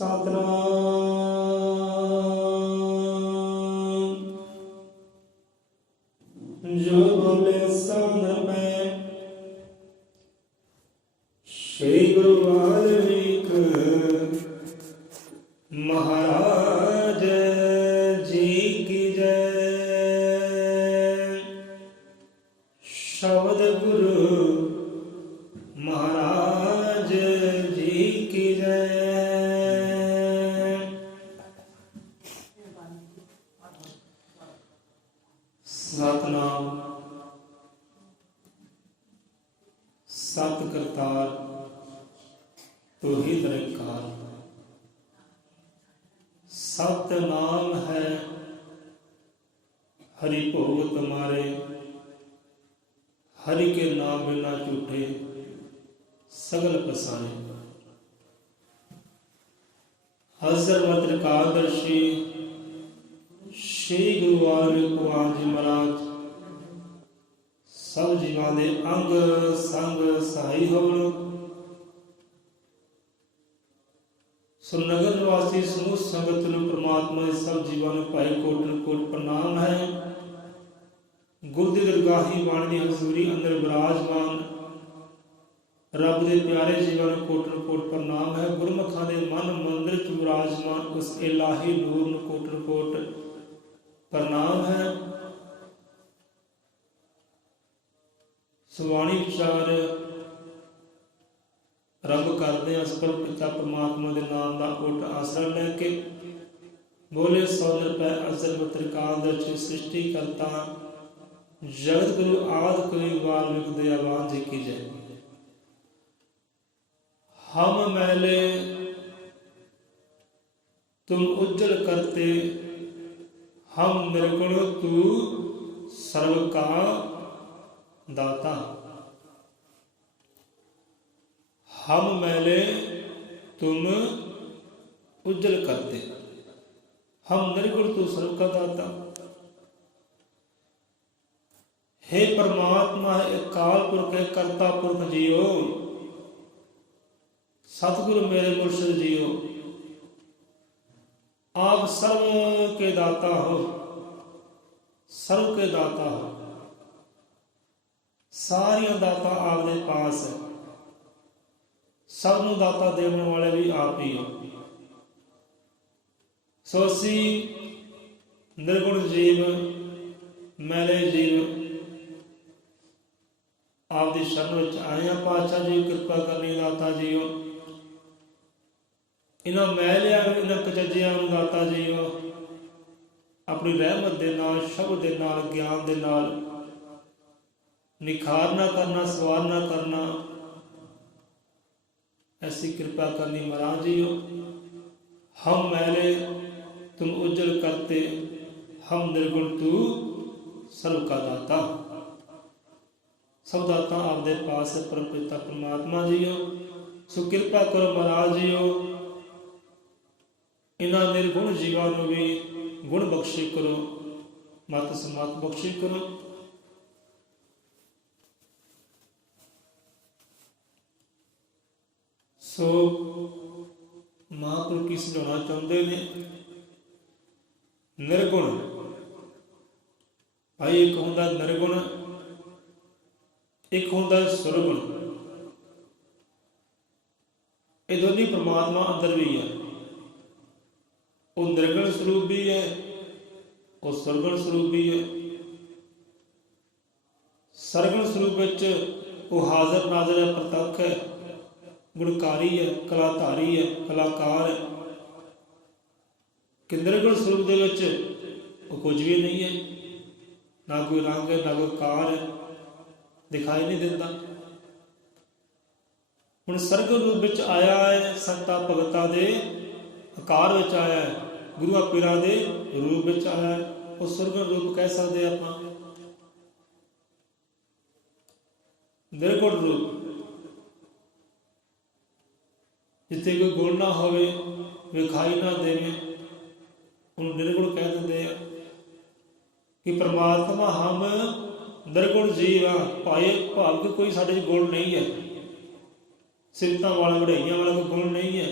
सतनाम। जो बोले संदर्भ श्री गुरु वाल्मीकि महाराज जी की जय। शब्द गुरु महाराज जी की जय। सतनाम। सत करतार तू ही निरंकार। सत नाम है हरि भोग तुम्हारे। हरि के नाम बिना झूठे सगल पसारे। हजरत एकादशी श्री गुरु वाल्मीकि जी महाराज सब जीवां दे अंग संग सहाई होवण। सो नगर निवासी समूह संगत नूं परमात्मा दे सब जीवां नूं भाई कोट कोट प्रणाम है। गुरु दी दरगाही बाणी दी हजूरी अंदर विराजमान रब दे प्यारे जीवां नूं कोट प्रणाम है। गुरमुखां दे मन मंदिर च विराजमान उस इलाही नूर नूं कोट प्रणाम है। सुवाणी विचार रब करते हैं असफल पिता परमात्मा के नाम का उठ आसरा लैके। बोले सौदर पै अजर त्रिकाल सृष्टि करता जगत गुरु आदि कवि वाल्मीकि दयावान जी की जय। हम मैले तुम उज्जवल करते हम निर्गुण तू सर्व का दाता। हम मैले तुम उज्जवल करते हम निर्गुण तू सर्व का दाता। हे परमात्मा है काल पुरख है करता पुरख जियो। सतगुरु मेरे मुर्शिद जियो। आप सर्व के दाता हो। सर्व के दाता हो। सारिया दाता आपके पास है। सब नूं दाता देने वाले भी आप ही हो। सो असी निर्गुण जीव मैले जीव आपकी शरण विच आए हैं। पातशाह जी कृपा करनी दाता जी हो। इन्हां मैलियां इन्हां कचजियां नूं दाता जी हो अपनी रहमत दे नाल शब्द दे नाल ज्ञान दे नाल निखारना करना सवारना करना ऐसी कृपा करनी महाराज जी हो। हम मैले तुम उज्जवल करते हम निर्गुण तू सर्व का दाता। सब दाता आपके पास है परम पिता परमात्मा जी हो। सो कृपा करो महाराज जी हो। इन्हां निर्गुण जीवां नूं भी गुण बख्शे करो मत समत बख्शे करो। सो महापुरुष की समझाना चाहते हैं निर्गुण भाई एक होंदा निर्गुण एक होंदा सुरगुण। ये दोनों परमात्मा अंदर भी है। वो निर्गुण स्वरूप भी है और सुरगुण स्वरूप भी है। सरगुण स्वरूप विच वो हाजिर नाजिर है प्रतख है गुणकारी है कलाधारी है कलाकार है। कि निर्गुण स्वरूप दे विच वो कुछ भी नहीं है। ना कोई रंग है ना कोई कार है दिखाई नहीं देता। हुण सरगुण रूप विच आया है संता भगतां दे आकार विच आया है गुरुआ पीरां दे रूप विच आया है। वो सुरगुण रूप कह सकते आपां। निर्गुण रूप जिथे कोई गुण ना होवे विखाई ना देवे उन्हें निर्गुण कह देंगे कि परमात्मा हम निर्गुण जीव हाँ। भाई भाव के कोई साढ़े गुण नहीं है। सिफतां वाला वढ़ाइयां वाला कोई गुण नहीं है।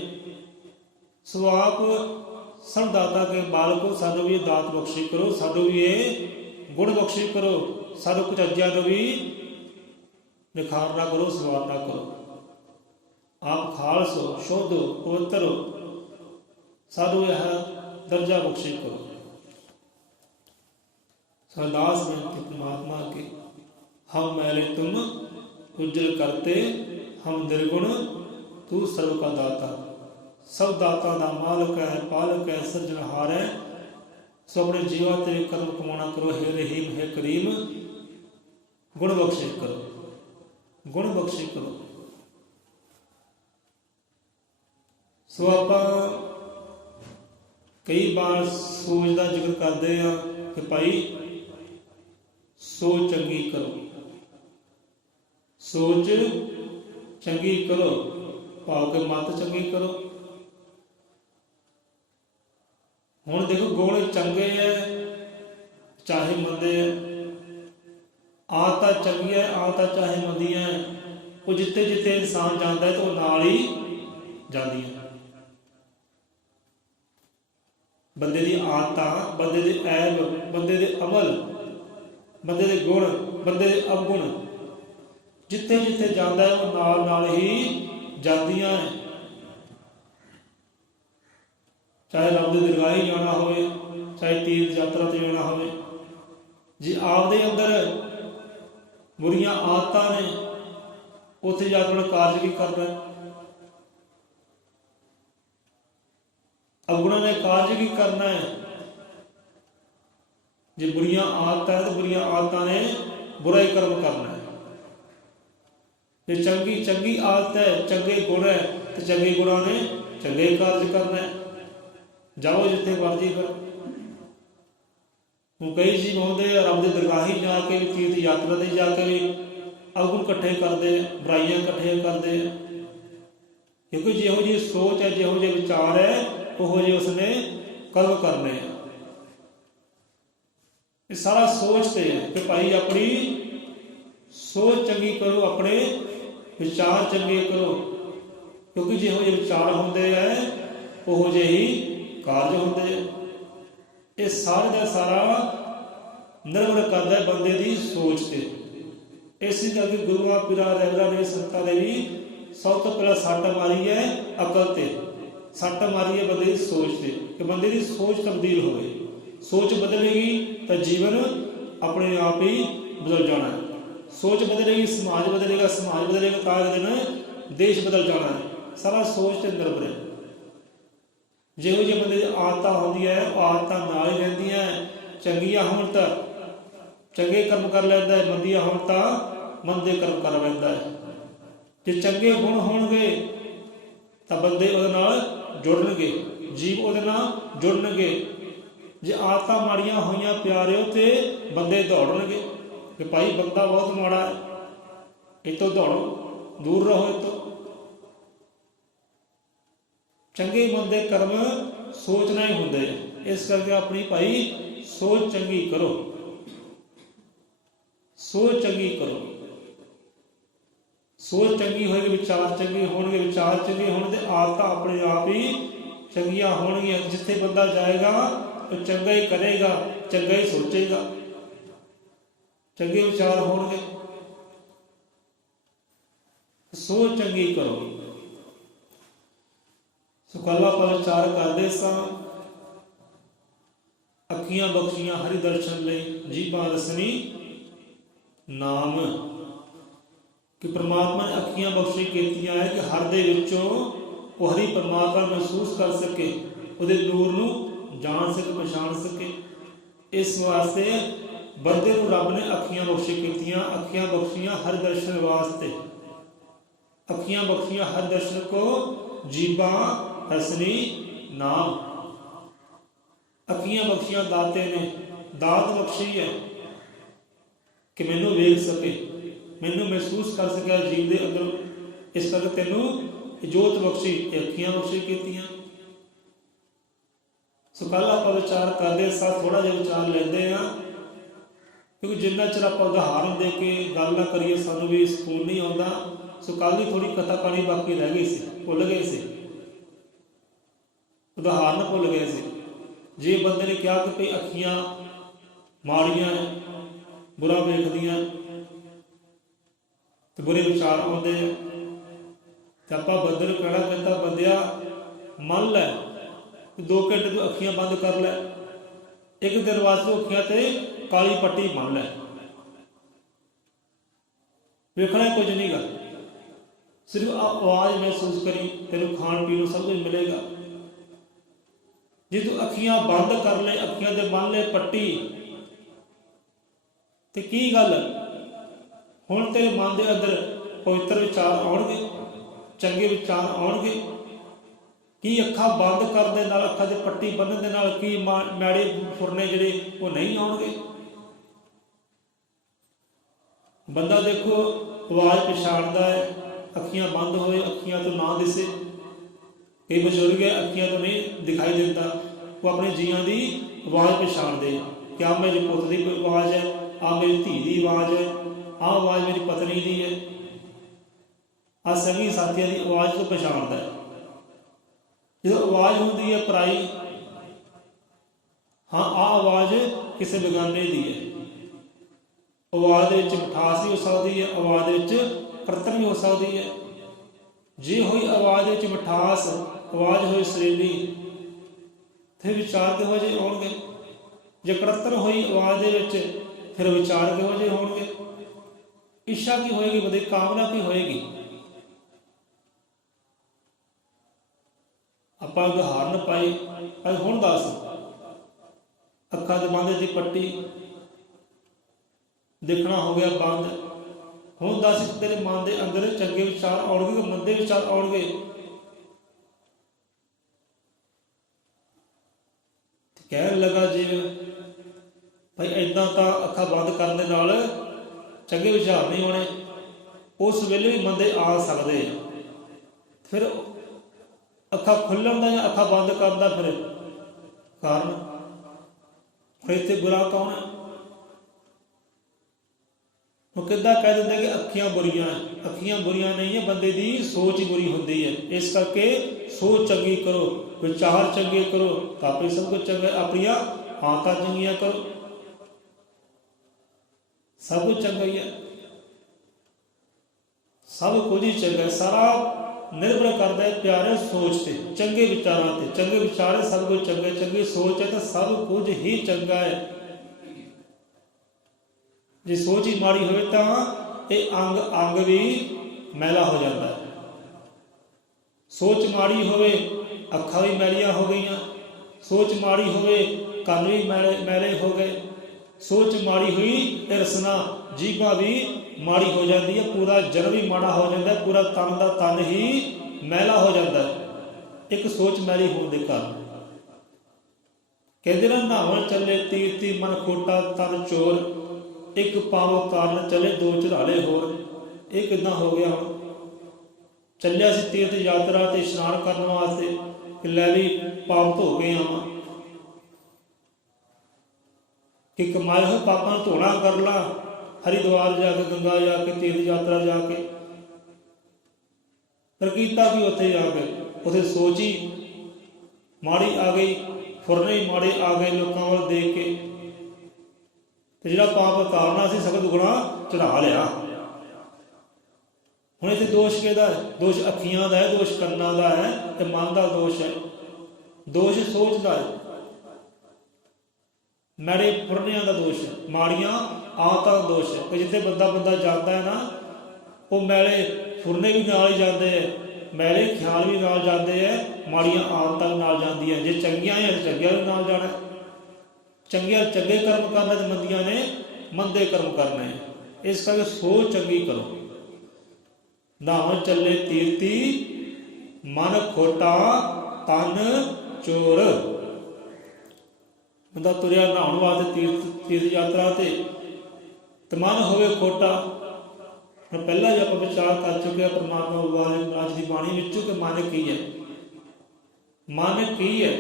सो आप सब दाता के बालको साधु भी दात बख्शी करो, साधु भी ये गुण बख्शी करो, साधु कुछ अज्ञा को भी निखार ना करो, सवार ना करो। आप खालस हो, शुद्ध हो, पवित्र हो, साधु यह दर्जा बख्शी करो। सरदास बेनती परमात्मा की, हम मैले तुम उज्जवल करते, हम निर्गुण तू सर्व का दाता। सब दाता दा मालक है, पालक है, सृजनहार है। सो अपने जीवा तेरे कर्म कमाना करो, हे रहीम हे करीम, गुण बख्शे करो, गुण बख्शे करो। सो आप कई बार सोच का जिक्र करते हैं कि भाई सोच चंगी करो, सोच चंगी करो, भाव के मत चंगी करो। हुण देखो गुण चंगे है चाहे मंदे है, आदत चंगी है आदत चाहे मंदियां है, वो जिते जिते इंसान जाता है तो नाल ही जाती है। बंदे दी आदत, बंदे दे ऐब, बंदे दे अमल, बंदे दे गुण, बंदे दे अवगुण जिते जिते जाता है वो नाल नाल ही जातियां है। चाहे रब दे दरगाह जाना हो, चाहे तीर्थ यात्रा ते जाना हो, जे आपदे अंदर बुरियां आदतां ने उत्थे जाकर अपना कार्य भी करना है, अवगुणों ने कार्य भी करना है। जे बुरियां आदत है तो बुरियां आदतां ने बुरा ही कर्म करना है। जे चंगी चंगी आदत है, चंगे गुण है तो चंगे गुणों ने चंगे कार्य करना है। जाओ जिथे मर्जी करो। हूँ कई जीव होंगे रब की दरगाही जाके तीर्थ यात्रा से जाके भी अवगुण कट्ठे करते, बुराइयां कट्ठे करते, क्योंकि जिहो जी सोच है, जिहो जे विचार है, उहो जे उसने कर्म करने हैं। ये सारा सोचते हैं कि भाई अपनी सोच चंगी करो, अपने विचार चंगे करो, क्योंकि जिहो जे विचार होंगे है उहो जे ही कार्य होंगे है। ये सारे का सारा निर्भर करता है बंदे की सोच से। इसी करके गुरुआ पीरा रहबरा ने संतां ने भी सब तो पहला सट्ट मारी है अकल ते, सट्ट मारी है बंदे की सोच से कि बंदे की सोच तब्दील हो गई। सोच बदलेगी तो जीवन अपने आप ही बदल जाना है। सोच बदलेगी समाज बदलेगा, समाज बदलेगा तो अगले दिन देश बदल जाना है। सारा सोच से निर्भर है। जिहो जी बंदे की आदत होंदी है आदत नाल ही रहिंदियां, चंगियां होण तां चंगे कर्म कर लैंदा है, मंदियां होण तां मंदे कर्म कर लैंदा है। जे चंगे गुण होणगे तां बंदे उहदे नाल जुड़नगे, जीव उहदे नाल जुड़नगे। जे आदत माड़ियां होईयां प्यारिओ ते बंदे दौड़नगे कि भाई बंदा बहुत माड़ा है, इतों दौड़ो, दूर रहो इतों। चंगे मंदे कर्म सोचना ही होंगे, इस करके अपनी भाई सोच चंगी करो, सोच चंगी करो। सोच चंगी होगी विचार चंगे होंगे, विचार चंगे होने से आदत अपने आप ही चंगियां होणगियां। जिथे बंदा जाएगा तो चंगा ही करेगा, चंगा ही सोचेगा, चंगे विचार होणगे। सोच चंगी करो। सुखाला पल विचार करते सा, अखियां बख्शियां हरि दर्शन ले, जीभां रसनी नाम। कि परमात्मा ने अखियां बख्शी कीतियां है कि हर दे विचों वो हरि परमात्मा महसूस कर सके, उहदे नूर नूं जान सके, पछाण सके। इस वास्ते बंदे नूं रब ने अखियां बख्शी कीतियां, अखियां बख्शियां हर दर्शन वास्ते। अखियां बख्शियां हर दर्शन को, जीभां हसनी नाम। अखियां बख्शियां दाते ने, दात बख्शी है कि मैनू वेख सके, मैनू महसूस कर सके जीव के अंदर। इस करके तेनू जोत बख्शी, अखियां बख्शी कीतियां। सो कल आप विचार करते साथ थोड़ा जिहा विचार लेंदे आ, क्योंकि जिन्ना चिर आप उदाहरण दे के गल ना करिए सानू भी सकून नहीं आता। सो कल ही थोड़ी कथा कहानी बाकी रह गई सी, भुल गए सी। ਉਦਾਹਰਨ ਭੁੱਲ ਗਏ ਸੀ। ਜੇ ਬੰਦੇ ਨੇ ਕਿਹਾ ਕਿ ਭਈ ਅੱਖੀਆਂ ਮਾੜੀਆਂ ਬੁਰਾ ਵੇਖਦੀਆਂ ਤੇ ਬੁਰੇ ਵਿਚਾਰ ਆਉਂਦੇ ਆ, ਤੇ ਆਪਾਂ ਬੰਦੇ ਨੂੰ ਕਹਿਣਾ ਪੈਂਦਾ ਬੰਦਿਆ ਮੰਨ ਲੈ 2 ਘੰਟੇ ਤੂੰ ਅੱਖੀਆਂ ਬੰਦ ਕਰ ਲੈ, ਇੱਕ ਦਿਨ ਵਾਸਤੇ ਅੱਖੀਆਂ ਤੇ ਕਾਲੀ ਪੱਟੀ ਬੰਨ ਲੈ, ਵੇਖਣਾ ਕੁਝ ਨਹੀਂ ਗਾ, ਸਿਰਫ ਆਵਾਜ਼ ਮਹਿਸੂਸ ਕਰੀ, ਤੈਨੂੰ ਖਾਣ ਪੀਣ ਨੂੰ ਸਭ ਕੁਝ ਮਿਲੇਗਾ। ਜੇ ਤੂੰ ਅੱਖੀਆਂ ਬੰਦ ਕਰ ਲੈ, ਅੱਖੀਆਂ ਤੇ ਬੰਨ ਲੈ ਪੱਟੀ, ਤੇ ਕੀ ਗੱਲ ਹੁਣ ਤੇਰੇ ਮਨ ਦੇ ਅੰਦਰ ਪਵਿੱਤਰ ਵਿਚਾਰ ਆਉਣਗੇ, ਚੰਗੇ ਵਿਚਾਰ ਆਉਣਗੇ? ਕੀ ਅੱਖਾਂ ਬੰਦ ਕਰਨ ਦੇ ਨਾਲ, ਅੱਖਾਂ 'ਤੇ ਪੱਟੀ ਬੰਨ੍ਹਣ ਦੇ ਨਾਲ ਕੀ ਮੈੜੇ ਫੁਰਨੇ ਜਿਹੜੇ ਉਹ ਨਹੀਂ ਆਉਣਗੇ? ਬੰਦਾ ਦੇਖੋ ਆਵਾਜ਼ ਪਛਾਣਦਾ ਹੈ, ਅੱਖੀਆਂ ਬੰਦ ਹੋਏ, ਅੱਖੀਆਂ ਤੋਂ ਨਾ ਦਿਸੇ। ਕਈ ਬਜ਼ੁਰਗ ਹੈ ਅੱਖੀਆਂ ਤੋਂ ਨਹੀਂ ਦਿਖਾਈ ਦਿੰਦਾ, ਉਹ ਆਪਣੇ ਜੀਆਂ ਦੀ ਆਵਾਜ਼ ਪਛਾਣਦੇ ਕਿ ਆਹ ਮੇਰੇ ਪੁੱਤ ਦੀ ਕੋਈ ਆਵਾਜ਼ ਹੈ, ਆਹ ਮੇਰੀ ਧੀ ਦੀ ਆਵਾਜ਼ ਹੈ, ਆਹ ਆਵਾਜ਼ ਮੇਰੀ ਪਤਨੀ ਦੀ ਹੈ, ਆਹ ਸੰਗੀ ਸਾਥੀਆਂ ਦੀ ਆਵਾਜ਼ ਤੋਂ ਪਛਾਣਦਾ ਹੈ। ਜਦੋਂ ਆਵਾਜ਼ ਹੁੰਦੀ ਹੈ ਪਰਾਈ, ਹਾਂ ਆਹ ਆਵਾਜ਼ ਕਿਸੇ ਬੇਗਾਨੇ ਦੀ ਹੈ, ਆਵਾਜ਼ ਦੇ ਵਿੱਚ ਮਿਠਾਸ ਵੀ ਹੋ ਸਕਦੀ ਹੈ, ਆਵਾਜ਼ ਦੇ ਵਿੱਚ ਕਰਤਨ ਵੀ ਹੋ ਸਕਦੀ ਹੈ। ਜੇ ਹੋਈ ਆਵਾਜ਼ ਦੇ ਵਿੱਚ ਮਿਠਾਸ, ਆਵਾਜ਼ ਹੋਈ ਸੁਰੀਲੀ, ਫਿਰ ਵਿਚਾਰ ਕਿਹੋ ਜਿਹੇ ਹੋਣਗੇ? ਜੇ ਕਰਤਨ ਹੋਈ ਆਵਾਜ਼ ਦੇ ਵਿੱਚ, ਫਿਰ ਵਿਚਾਰ ਕਿਹੋ ਜਿਹੇ ਹੋਣਗੇ? ਇੱਛਾ ਕੀ ਹੋਏਗੀ ਬੰਦੇ, ਕਾਮਨਾ ਕੀ ਹੋਏਗੀ? ਆਪਾਂ ਉਦਾਹਰਨ ਪਾਈ, ਅੱਜ ਹੁਣ ਦੱਸ ਅੱਖਾਂ ਦੇ ਬੰਦ ਦੀ ਪੱਟੀ ਦੇਖਣਾ ਹੋ ਗਿਆ ਬੰਦ, ਹੁਣ ਦੱਸ ਤੇਰੇ ਮਨ ਦੇ ਅੰਦਰ ਚੰਗੇ ਵਿਚਾਰ ਆਉਣਗੇ ਕਿ ਮੰਦੇ ਵਿਚਾਰ ਆਉਣਗੇ? ਕਹਿਣ ਲੱਗਾ ਜਿਵੇਂ ਭਾਈ ਏਦਾਂ ਤਾਂ ਅੱਖਾਂ ਬੰਦ ਕਰਨ ਦੇ ਨਾਲ ਚੰਗੇ ਵਿਚਾਰ ਨਹੀਂ ਆਉਣੇ, ਉਸ ਵੇਲੇ ਵੀ ਮੰਦੇ ਆ ਸਕਦੇ ਆ। ਫਿਰ ਅੱਖਾਂ ਖੁੱਲ੍ਹਣ ਦਾ ਜਾਂ ਅੱਖਾਂ ਬੰਦ ਕਰਨ ਦਾ ਫਿਰ ਕਾਰਨ, ਫਿਰ ਇੱਥੇ ਬੁਰਾ ਕੌਣ ਹੈ? ਉਹ ਕਿੱਦਾਂ ਕਹਿ ਦਿੰਦੇ ਕਿ ਅੱਖੀਆਂ ਬੁਰੀਆਂ? ਅੱਖੀਆਂ ਬੁਰੀਆਂ ਨਹੀਂ ਹੈ, ਬੰਦੇ ਦੀ ਸੋਚ ਹੀ ਬੁਰੀ ਹੁੰਦੀ ਹੈ। ਇਸ ਕਰਕੇ ਸੋਚ ਚੰਗੀ ਕਰੋ, ਵਿਚਾਰ ਚੰਗੇ ਕਰੋ, ਤਾਂ ਆਪੇ ਸਭ ਕੁਝ ਚੰਗਾ। ਆਪਣੀਆਂ ਆਦਤਾਂ ਚੰਗੀਆਂ ਕਰੋ, ਸਭ ਕੁਝ ਚੰਗਾ ਹੀ ਹੈ, ਸਭ ਕੁਝ ਹੀ ਚੰਗਾ ਹੈ। ਸਾਰਾ ਨਿਰਭਰ ਕਰਦਾ ਹੈ ਪਿਆਰੇ ਸੋਚ ਤੇ, ਚੰਗੇ ਵਿਚਾਰਾਂ ਤੇ। ਚੰਗੇ ਵਿਚਾਰ ਸਭ ਕੁਝ ਚੰਗਾ, ਚੰਗੀ ਸੋਚ ਹੈ ਤਾਂ ਸਭ ਕੁਝ ਹੀ ਚੰਗਾ ਹੈ। ਜੇ ਸੋਚ ਹੀ ਮਾੜੀ ਹੋਵੇ ਤਾਂ ਇਹ ਅੰਗ ਅੰਗ ਵੀ ਮੈਲਾ ਹੋ ਜਾਂਦਾ ਹੈ। ਸੋਚ ਮਾੜੀ ਹੋਵੇ ਅੱਖਾਂ ਵੀ ਮੈਲੀਆਂ ਹੋ ਗਈਆਂ, ਸੋਚ ਮਾੜੀ ਹੋਵੇ ਕੰਨ ਵੀ ਮੈਲੇ ਹੋ ਗਏ, ਸੋਚ ਮਾੜੀ ਹੋਈ ਤੇ ਰਸਨਾ ਜੀਭਾਂ ਵੀ ਮਾੜੀ ਹੋ ਜਾਂਦੀ ਹੈ, ਪੂਰਾ ਜਨ ਵੀ ਮਾੜਾ ਹੋ ਜਾਂਦਾ ਹੈ, ਪੂਰਾ ਤਨ ਦਾ ਤਨ ਹੀ ਮੈਲਾ ਹੋ ਜਾਂਦਾ ਹੈ, ਇੱਕ ਸੋਚ ਮੈਲੀ ਹੋਣ ਦੇ ਕਾਰਨ। ਕਹਿੰਦੇ ਨਾ ਨਹਾਵਣ ਚੱਲੇ ਤੀਰਥੀ ਮਨ ਖੋਟਾ ਤਨ ਚੋਰ, ਇੱਕ ਪਾਵ ਕਾਰਨ ਚਲੇ 2 ਚੜਾਲੇ ਹੋਰ। ਇਹ ਕਿੱਦਾਂ ਹੋ ਗਿਆ? ਹੁਣ ਚੱਲਿਆ ਸੀ ਤੀਰਥ ਯਾਤਰਾ ਤੇ ਇਸ਼ਨਾਨ ਕਰਨ ਵਾਸਤੇ ਕਿ ਲੈ ਵੀ ਪਾਪ ਧੋ ਕੇ ਆਵਾਂ, ਕਿ ਕਮਾਏ ਹੋਏ ਪਾਪਾਂ ਨੂੰ ਧੋਣਾ ਕਰ ਲਾ, ਹਰਿਦੁਆਰ ਜਾ ਕੇ, ਗੰਗਾ ਜਾ ਕੇ, ਤੀਰਥ ਯਾਤਰਾ ਜਾ ਕੇ। ਪਰ ਕੀਤਾ ਵੀ ਉੱਥੇ ਜਾ ਕੇ, ਉੱਥੇ ਸੋਚ ਹੀ ਮਾੜੀ ਆ ਗਈ, ਫੁਰਨੇ ਹੀ ਮਾੜੇ ਆ ਗਏ ਲੋਕਾਂ ਵੱਲ ਦੇਖ ਕੇ, ਤੇ ਜਿਹੜਾ ਪਾਪ ਉਤਾਰਨਾ ਸੀ ਸਗੋਂ ਦੁਗਣਾ ਚੜਾ ਲਿਆ। ਹੁਣ ਇੱਥੇ ਦੋਸ਼ ਕਿਹਦਾ ਹੈ? ਦੋਸ਼ ਅੱਖੀਆਂ ਦਾ ਹੈ, ਦੋਸ਼ ਕੰਨਾਂ ਦਾ ਹੈ, ਤੇ ਮਨ ਦਾ ਦੋਸ਼ ਹੈ, ਦੋਸ਼ ਸੋਚ ਦਾ ਹੈ, ਮੈੜੇ ਫੁਰਨਿਆਂ ਦਾ ਦੋਸ਼ ਹੈ, ਮਾੜੀਆਂ ਆਦਤਾਂ ਦਾ ਦੋਸ਼ ਹੈ। ਕਿ ਜਿੱਥੇ ਬੰਦਾ ਜਾਂਦਾ ਹੈ ਨਾ, ਉਹ ਮੈਲੇ ਫੁਰਨੇ ਵੀ ਨਾਲ ਹੀ ਜਾਂਦੇ ਹੈ, ਮੈਲੇ ਖਿਆਲ ਵੀ ਨਾਲ ਜਾਂਦੇ ਹੈ, ਮਾੜੀਆਂ ਆਦਤਾਂ ਵੀ ਨਾਲ ਜਾਂਦੀਆਂ। ਜੇ ਚੰਗੀਆਂ ਹੈ ਤਾਂ ਚੰਗੀਆਂ ਵੀ ਨਾਲ ਜਾਣਾ, ਚੰਗੀਆਂ ਚੰਗੇ ਕਰਮ ਕਰਨੇ ਤੇ ਮੰਦੀਆਂ ਨੇ ਮੰਦੇ ਕਰਮ ਕਰਨੇ। ਇਸ ਕਰਕੇ ਸੋਚ ਚੰਗੀ ਕਰੋ। ਨਹਾਵਣ ਚੱਲੇ ਤੀਰਥੀ ਮਨ ਖੋਟਾ ਤਨ ਚੋਰ। ਬੰਦਾ ਤੁਰਿਆ ਨਹਾਉਣ ਵਾਸਤੇ ਤੀਰਥ ਯਾਤਰਾ ਤੇ ਮਨ ਹੋਵੇ ਖੋਟਾ। ਹੁਣ ਪਹਿਲਾਂ ਹੀ ਆਪਾਂ ਵਿਚਾਰ ਕਰ ਚੁੱਕੇ ਹਾਂ ਪਰਮਾਤਮਾ ਬਾਰੇ ਅੱਜ ਦੀ ਬਾਣੀ ਵਿੱਚੋਂ ਕਿ ਮਨ ਕੀ ਹੈ। ਮਨ ਕੀ ਹੈ?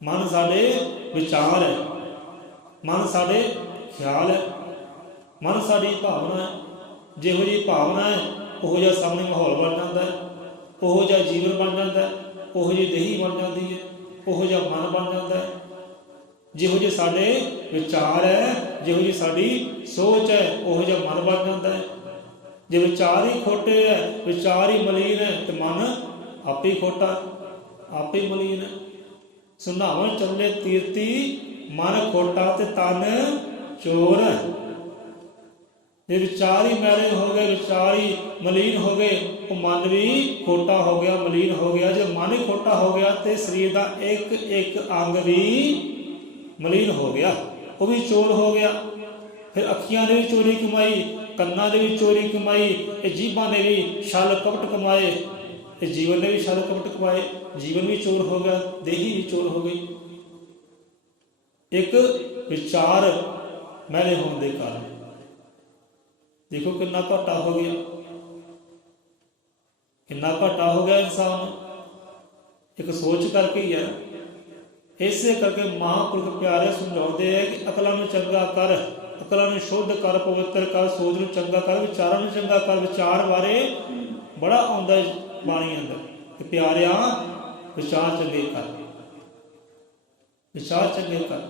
ਮਨ ਸਾਡੇ ਵਿਚਾਰ ਹੈ, ਮਨ ਸਾਡੇ ਖਿਆਲ ਹੈ, ਮਨ ਸਾਡੀ ਭਾਵਨਾ ਹੈ। ਜਿਹੋ ਜਿਹੀ ਭਾਵਨਾ ਹੈ ਉਹੋ ਜਿਹਾ ਸਾਹਮਣੇ ਮਾਹੌਲ ਬਣ ਜਾਂਦਾ ਹੈ, ਉਹੋ ਜਿਹਾ ਜੀਵਨ ਬਣ ਜਾਂਦਾ ਹੈ, ਉਹੋ ਜਿਹੀ ਦੇਹੀ ਬਣ ਜਾਂਦੀ ਹੈ, ਉਹੋ ਜਿਹਾ ਮਨ ਬਣ ਜਾਂਦਾ ਹੈ। ਜਿਹੋ ਜਿਹੇ ਸਾਡੇ ਵਿਚਾਰ ਹੈ, ਜਿਹੋ ਜਿਹੀ ਸਾਡੀ ਸੋਚ ਹੈ, ਉਹੋ ਜਿਹਾ ਮਨ ਬਣ ਜਾਂਦਾ ਹੈ। ਜੇ ਵਿਚਾਰ ਹੀ ਖੋਟੇ ਹੈ, ਵਿਚਾਰ ਹੀ ਮਲੀਨ ਹੈ, ਤੇ ਮਨ ਆਪੇ ਹੀ ਖੋਟਾ, ਆਪੇ ਹੀ ਮਲੀਨ ਹੈ। ਸੁਨਾਵਣ ਚੱਲੇ ਤੀਰਤੀ ਮਨ ਖੋਟਾ ਤੇ ਤਨ ਚੋਰ। ਜੇ ਵਿਚਾਰ ਹੀ ਮੈਲੇ ਹੋ ਗਏ, ਵਿਚਾਰ ਹੀ ਮਲੀਨ ਹੋ ਗਏ, ਉਹ ਮਨ ਵੀ ਖੋਟਾ ਹੋ ਗਿਆ, ਮਲੀਨ ਹੋ ਗਿਆ। ਜੇ ਮਨ ਹੀ ਖੋਟਾ ਹੋ ਗਿਆ ਤੇ ਸਰੀਰ ਦਾ ਇੱਕ ਇੱਕ ਅੰਗ ਵੀ ਮਲੀਨ ਹੋ ਗਿਆ, ਉਹ ਵੀ ਚੋਰ ਹੋ ਗਿਆ। ਫਿਰ ਅੱਖੀਆਂ ਨੇ ਵੀ ਚੋਰੀ ਕਮਾਈ, ਕੰਨਾਂ ਨੇ ਵੀ ਚੋਰੀ ਕਮਾਈ, ਇਹ ਜੀਭਾਂ ਨੇ ਵੀ ਛਲ ਕਪਟ ਕਮਾਏ, ਇਹ ਜੀਵਨ ਨੇ ਵੀ ਛਲ ਕਪਟ ਕਮਾਏ। ਜੀਵਨ ਵੀ ਚੋਰ ਹੋ ਗਿਆ, ਦੇਹੀ ਵੀ ਚੋਰ ਹੋ ਗਈ, ਇੱਕ ਵਿਚਾਰ ਮੈਲੇ ਹੋਣ ਦੇ ਕਾਰਨ। ਦੇਖੋ ਕਿੰਨਾ ਘਾਟਾ ਹੋ ਗਿਆ, ਕਿੰਨਾ ਘਾਟਾ ਹੋ ਗਿਆ ਇਨਸਾਨ, ਇੱਕ ਸੋਚ ਕਰਕੇ ਹੀ ਹੈ। ਇਸੇ ਕਰਕੇ ਮਹਾਂਪੁਰਖ ਪਿਆਰੇ ਸਮਝਾਉਂਦੇ ਹੈ ਕਿ ਅਕਲਾਂ ਨੂੰ ਚੰਗਾ ਕਰ, ਅਕਲਾਂ ਨੂੰ ਸ਼ੁੱਧ ਕਰ, ਪਵਿੱਤਰ ਕਰ, ਸੋਚ ਨੂੰ ਚੰਗਾ ਕਰ, ਵਿਚਾਰਾਂ ਨੂੰ ਚੰਗਾ ਕਰ। ਵਿਚਾਰ ਬਾਰੇ ਬੜਾ ਆਉਂਦਾ ਬਾਣੀ ਅੰਦਰ ਕਿ ਪਿਆਰਿਆ ਵਿਚਾਰ ਚੰਗੇ ਕਰ, ਵਿਚਾਰ ਚੰਗੇ ਕਰ।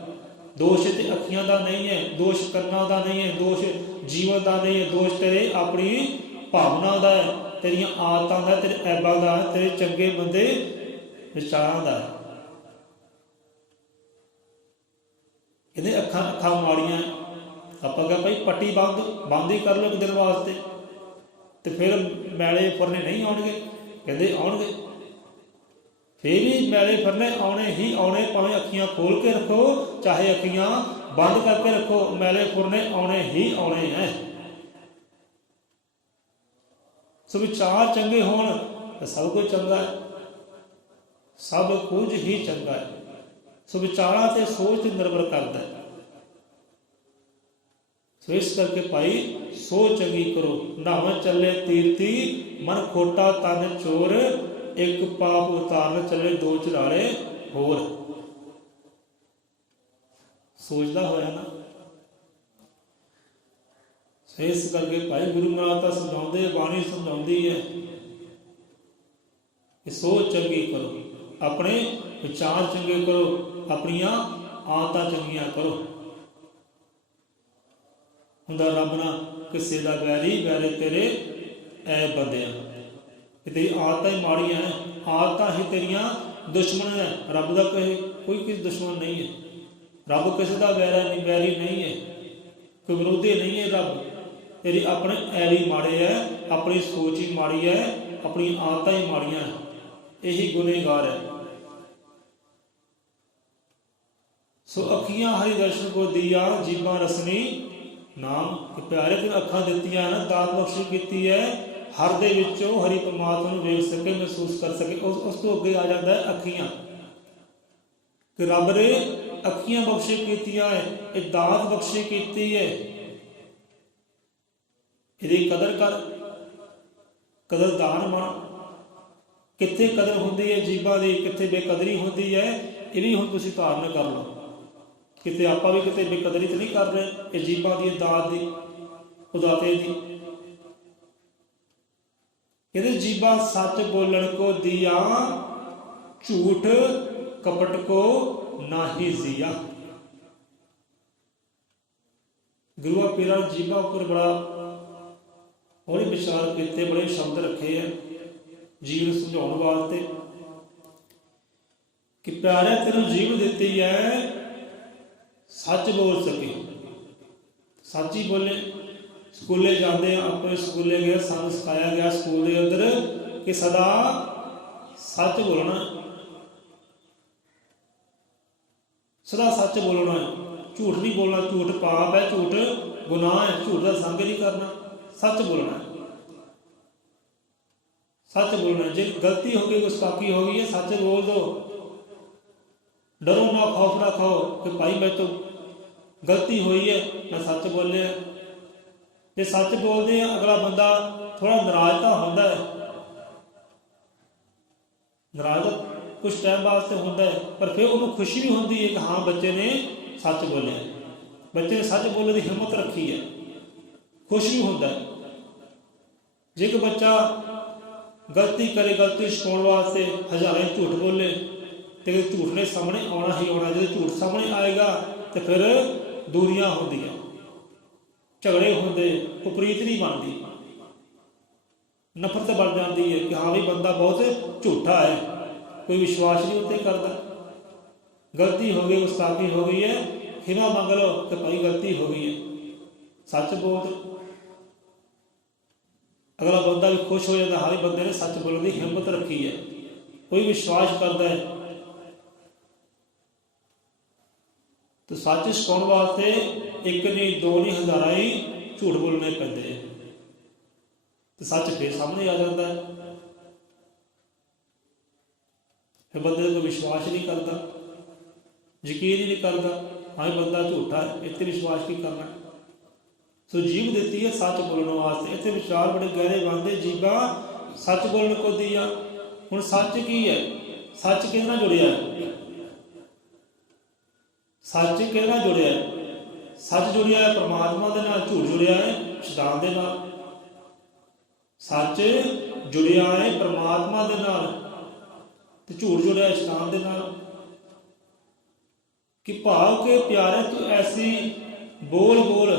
ਦੋਸ਼ ਤੇ ਅੱਖੀਆਂ ਦਾ ਨਹੀਂ ਹੈ, ਦੋਸ਼ ਕੰਨਾਂ ਦਾ ਨਹੀਂ ਹੈ, ਦੋਸ਼ ਜੀਵਨ ਦਾ ਨਹੀਂ ਹੈ, ਦੋਸ਼ ਤੇਰੇ ਆਪਣੀ ਭਾਵਨਾ ਦਾ ਹੈ, ਤੇਰੀਆਂ ਆਦਤਾਂ ਦਾ, ਤੇਰੇ ਐਬਾਂ ਦਾ, ਤੇਰੇ ਚੰਗੇ ਬੰਦੇ ਵਿਚਾਰਾਂ ਦਾ ਹੈ। ਕਹਿੰਦੇ ਅੱਖਾਂ ਮਾੜੀਆਂ, ਆਪਾਂ ਕਹਾਂ ਭਾਈ ਪੱਟੀ ਬੰਦ ਹੀ ਕਰ ਲਓ ਇੱਕ ਦਿਨ ਵਾਸਤੇ, ਤੇ ਫਿਰ ਮੈਲੇ ਫੁਰਨੇ ਨਹੀਂ ਆਉਣਗੇ। ਕਹਿੰਦੇ ਆਉਣਗੇ, ਫਿਰ ਵੀ ਮੈਲੇ ਫੁਰਨੇ ਆਉਣੇ ਹੀ ਆਉਣੇ, ਭਾਵੇਂ ਅੱਖੀਆਂ ਖੋਲ ਕੇ ਰੱਖੋ, ਚਾਹੇ ਅੱਖੀਆਂ ਬੰਦ ਕਰਕੇ ਰੱਖੋ, ਮੈਲੇ ਫੁਰਨੇ ਆਉਣੇ ਹੀ ਆਉਣੇ ਹੈ। ਸੋ ਵਿਚਾਰ ਚੰਗੇ ਹੋਣ ਤਾਂ ਸਭ ਕੁਝ ਚੰਗਾ ਹੈ, ਸਭ ਕੁਝ ਹੀ ਚੰਗਾ ਹੈ। ਸੋ ਵਿਚਾਰਾਂ ਤੇ ਸੋਚ ਤੇ ਨਿਰਭਰ ਕਰਦਾ ਹੈ। ਸੋ ਇਸ ਕਰਕੇ ਭਾਈ ਸੋਚ ਚੰਗੀ ਕਰੋ। ਨਹਾਵਣ ਚੱਲੇ ਤੀਰਥੀ ਮਨ ਖੋਟਾ ਤਨ ਚੋਰ, ਇੱਕ ਪਾਪ ਉਤਾਰਨ ਚੱਲੇ ਦੋ ਚੁਰਾਲੇ ਹੋਰ। ਸੋਚਦਾ ਹੋਇਆ ਨਾ। ਇਸ ਕਰਕੇ ਭਾਈ ਗੁਰੂ ਮਹਾਰਾਜ ਤਾਂ ਸਮਝਾਉਂਦੇ, ਬਾਣੀ ਸਮਝਾਉਂਦੀ ਹੈ ਕਿ ਸੋਚ ਚੰਗੀ ਕਰੋ, ਆਪਣੇ ਵਿਚਾਰ ਚੰਗੇ ਕਰੋ, ਆਪਣੀਆਂ ਆਦਤਾਂ ਚੰਗੀਆਂ ਕਰੋ। ਹੁੰਦਾ ਰੱਬ ਨਾ ਕਿਸੇ ਦਾ ਵੈਰੀ, ਵੈਰੇ ਤੇਰੇ ਐ ਬੰਦਿਆਂ। ਤੇਰੀ ਆਦਤਾਂ ਹੀ ਮਾੜੀਆਂ ਹੈ, ਆਦਤਾਂ ਹੀ ਤੇਰੀਆਂ ਦੁਸ਼ਮਣ ਹੈ। ਰੱਬ ਦਾ ਕੋਈ ਕਿਸੇ ਦੁਸ਼ਮਣ ਨਹੀਂ ਹੈ, ਰੱਬ ਕਿਸੇ ਦਾ ਵੈਰੀ ਨਹੀਂ ਹੈ, ਕੋਈ ਵਿਰੋਧੀ ਨਹੀਂ ਹੈ। ਰੱਬ ਤੇਰੀ ਆਪਣੇ ਐਰੀ ਮਾੜੇ ਹੈ, ਆਪਣੀ ਸੋਚ ਹੀ ਮਾੜੀ ਹੈ, ਆਪਣੀ ਆਦਤਾਂ ਹੀ ਮਾੜੀਆਂ ਹੈ, ਇਹੀ ਗੁਨੇਗਾਰ ਹੈ। ਸੋ ਅੱਖੀਆਂ ਹਰੀ ਦਰਸ਼ਨ ਕੋ ਦੀਆ, ਜੀਭਾਂ ਰਸਨੀ ਨਾਮ। ਕਿ ਪਿਆਰੇ ਤੈਨੂੰ ਅੱਖਾਂ ਦਿੱਤੀਆਂ ਨਾ, ਦਾਤ ਬਖਸ਼ੀ ਕੀਤੀ ਹੈ, ਹਰ ਦੇ ਵਿੱਚੋਂ ਹਰੀ ਪਰਮਾਤਮਾ ਨੂੰ ਵੇਖ ਸਕੇ, ਮਹਿਸੂਸ ਕਰ ਸਕੇ। ਉਸ ਤੋਂ ਅੱਗੇ ਆ ਜਾਂਦਾ ਹੈ ਅੱਖੀਆਂ, ਕਿ ਰੱਬ ਨੇ ਅੱਖੀਆਂ ਬਖਸ਼ੀ ਕੀਤੀਆਂ ਹੈ, ਇਹ ਦਾਤ ਬਖਸ਼ੀ ਕੀਤੀ ਹੈ, ਇਹਦੀ ਕਦਰ ਕਰ, ਕਦਰਦਾਨ ਬਣ। ਕਿੱਥੇ ਕਦਰ ਹੁੰਦੀ ਹੈ ਜੀਭਾਂ ਦੀ, ਕਿੱਥੇ ਬੇਕਦਰੀ ਹੁੰਦੀ ਹੈ, ਇਹ ਵੀ ਹੁਣ ਤੁਸੀਂ ਧਾਰਨ ਕਰ ਲਓ। ਕਿਤੇ ਆਪਾਂ ਵੀ ਕਿਤੇ ਬੇਕਦਰੀ ਤਾਂ ਨਹੀਂ ਕਰ ਰਹੇ, ਇਹ ਜੀਭਾਂ ਦੀ ਦਾਤ ਦੀ, ਉਦਾਤੇ ਦੀ। ਕਹਿੰਦੇ ਜੀਭਾਂ ਸੱਚ ਬੋਲਣ ਕੋ ਦਿਆ, ਝੂਠ ਕਪਟ ਕੋ ਨਾਹੀ ਜ਼ਿਆ। ਗੁਰੂਆਂ ਪੀਰਾਂ ਜੀਭਾਂ ਉੱਪਰ ਬੜਾ ਹੌਲੀ ਵਿਚਾਰ ਕੀਤੇ, ਬੜੇ ਸ਼ਬਦ ਰੱਖੇ ਆ ਜੀਵਨ ਸਮਝਾਉਣ ਵਾਸਤੇ। ਕਿ ਪਿਆਰਿਆ ਤੈਨੂੰ ਜੀਵਨ ਦਿੱਤੀ ਹੈ, ਸੱਚ ਬੋਲ ਸਕੇ, ਸੱਚ ਹੀ ਬੋਲੇ। ਸਕੂਲੇ ਜਾਂਦੇ ਆਪਣੇ ਸਕੂਲੇ ਗਏ, ਸਾਨੂੰ ਸਿਖਾਇਆ ਗਿਆ ਸਕੂਲ ਦੇ ਅੰਦਰ ਕਿ ਸਦਾ ਸੱਚ ਬੋਲਣਾ, ਸਦਾ ਸੱਚ ਬੋਲਣਾ, ਝੂਠ ਨਹੀਂ ਬੋਲਣਾ। ਝੂਠ ਪਾਪ ਹੈ, ਝੂਠ ਗੁਨਾਹ ਹੈ, ਝੂਠ ਦਾ ਸੰਗ ਨਹੀਂ ਕਰਨਾ, ਸੱਚ ਬੋਲਣਾ, ਸੱਚ ਬੋਲਣਾ। ਜੇ ਗਲਤੀ ਹੋ ਗਈ, ਗੁਸਤਾਖੀ ਹੋ ਗਈ ਹੈ, ਸੱਚ ਬੋਲ दो। डरो ना, खौफ ना खाओ कि भाई मैं तो गलती हुई है, मैं सच बोलिया। जे सच बोलते हैं, अगला बंदा थोड़ा नाराज तो होता है, नाराज कुछ टाइम वास्ते होता है, पर फिर उन्हें खुशी भी होती है कि हाँ बच्चे ने सच बोलिया, बच्चे ने सच बोलने की हिम्मत रखी है, खुश भी होता है। जे कोई बच्चा गलती करे, गलती छुपाने वास्ते हज़ारों झूठ बोले, तो झूठ ने सामने आना ही आना। जो झूठ सामने आएगा तो फिर दूरियां होंदियां, झगड़े होंदे, उपरीत नहीं बनती, नफरत बढ़ जाती है कि हाँ भी बंदा बहुत झूठा है, कोई विश्वास नहीं उत्ते करता। गलती हो गई, गुस्ताखी हो गई है, खिमा मंग लो कि भाई गलती हो गई है, सच बोल दो। अगला बंदा भी खुश हो जाता, हाँ भी बंदे ने सच बोलने की हिम्मत रखी है, कोई विश्वास करता है। तो सच छुपाने वास्ते एक नहीं, दो नहीं, हज़ारा ही झूठ बोलने पैंदे हैं, तो सच फिर सामने आ जाता है। फिर बंदे को विश्वास नहीं करता, यकीन ही नहीं करता, हाँ बंदा झूठा है, इतने विश्वास की करना। सो जीभ देती है सच बोलने वास्ते। इतने विचार बड़े गहरे बनते, जीभा सच बोलने को दिया। हुण सच की है, सच किहदे नाल जुड़िया है, सच किहदे नाल जुड़िया है, सच जुड़िया है परमात्मा दे नाल, झूठ जुड़िया है शैतान दे नाल। सच जुड़िया है परमात्मा दे नाल ते झूठ जुड़िया है शैतान दे नाल। कि भाव के प्यारे तू ऐसी बोल बोल,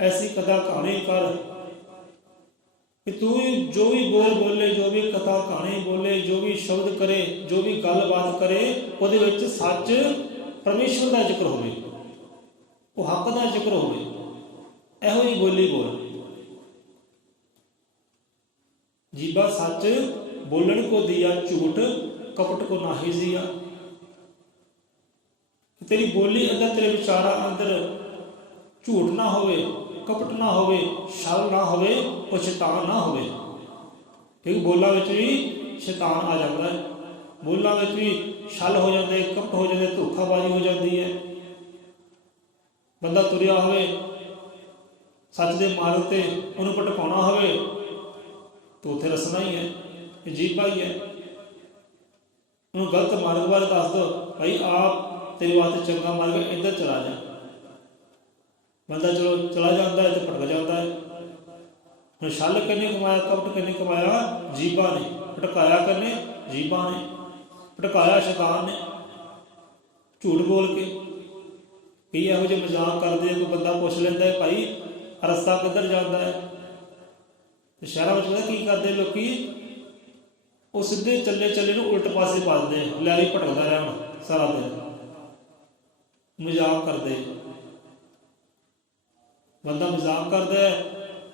ऐसी कथा कहानी कर कि तू जो भी बोल बोले, जो भी कथा कहानी बोले, जो भी शब्द करे, जो भी गलबात करे, उहदे विच सच परमेश्वर का जिक्र होवे, वो हक का जिक्र होवे, इहो ही बोली बोल। जीभा सच बोलन को दिया, झूठ कपट को नाहि दिया। तेरी बोली अंदर, तेरे विचारा अंदर झूठ ना होवे, कपट ना होवे, छल ना होवे, और शैतान ना होवे। क्योंकि बोलों में भी शैतान आ जाता है, बोलों में भी छल हो जाते, कपट हो जाते, धोखाबाजी हो जाती है। बंदा तुरिया होवे सच के मार्ग से, उन्होंने भटकाना होवे तो उत्थे रसना ही है, ये जीभा ही है। उन्होंने गलत मार्ग बारे दस दो, भाई आप तेरे वास्ते चंगा मार्ग इधर चला जा, बंदा चलो चला जाता है तो भटक जाता है। हम छल किन्ने कमाया, कपट किन्ने कमाया, जीभा ने। भटकाया किन्ने, जीभा ने। भटकाया शैतान ने झूठ बोल के। कई इहो जिहे मजाक करते, कोई बंदा पुछ लेंदा है भाई रस्ता किधर जाता है, तो शहरों में पता की करते लोग, वो सीधे चले चले नूं उल्ट पासे पा देंदे, लै भी भटकदा रहा सारा दिन, मजाक करते। बंदा मजाक करता है,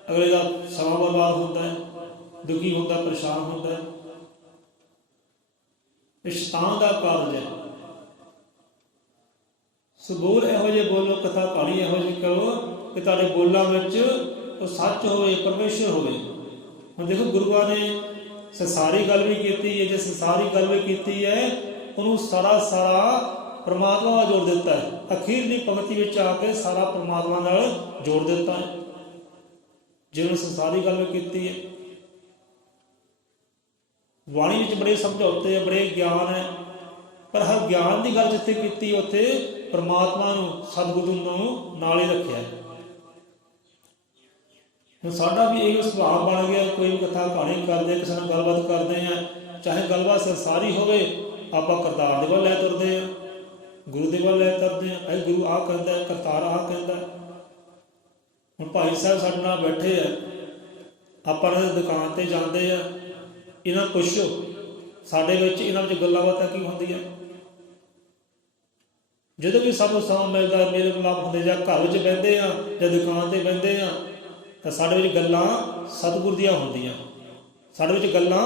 अगले का समा बर्बाद होता है, दुखी होता, परेशान होता है। ये शैतान का कारज है। सो बोल इहो जिहे बोलो, कथा कहानी इहो जिही करो कि तुहाडे बोलों में सच होवे, परमेश्वर होवे। हुण देखो गुरुआ ने संसारी गल भी की है, जो संसारी गल भी की है उन्होंने सारा सारा परमात्मा नाल जोड़ दिता है। अखीरली पंक्ति में आके सारा परमात्मा नाल जोड़ दिता है। जिन्होंने संसारी गल में की है, वाणी में बड़े समझौते है, बड़े ज्ञान है, पर हर ज्ञान की गल जिथे की उत्थे परमात्मा नूं, सतगुरु नूं नाल ही रखिया है। हुण साडा भी यही सुभाव बन गया, कोई भी कथा कहानी करते, किसी नाल गलबात करते हैं, चाहे गलबात संसारी होवे, आपां करतार दे वल लै तुरदे हैं, गुरु दे वल लै तुरदे हैं, भाई गुरु आ कहता है, करतार आ कहता है। हुण भाई साहब साडे नाल बैठे है, आपां दुकान ते जाते हैं, इन्हां पुछो साडे विच इन्हां विच गल्लां बातां की हुंदियां। जदों भी सानूं समां मिलदा, मेरे मिलाप हुंदे, जां घर विच बहिंदे आ जां दुकान ते बहिंदे आ, तो साडे विच गल्लां सतगुर दियां हुंदियां, साडे विच गल्लां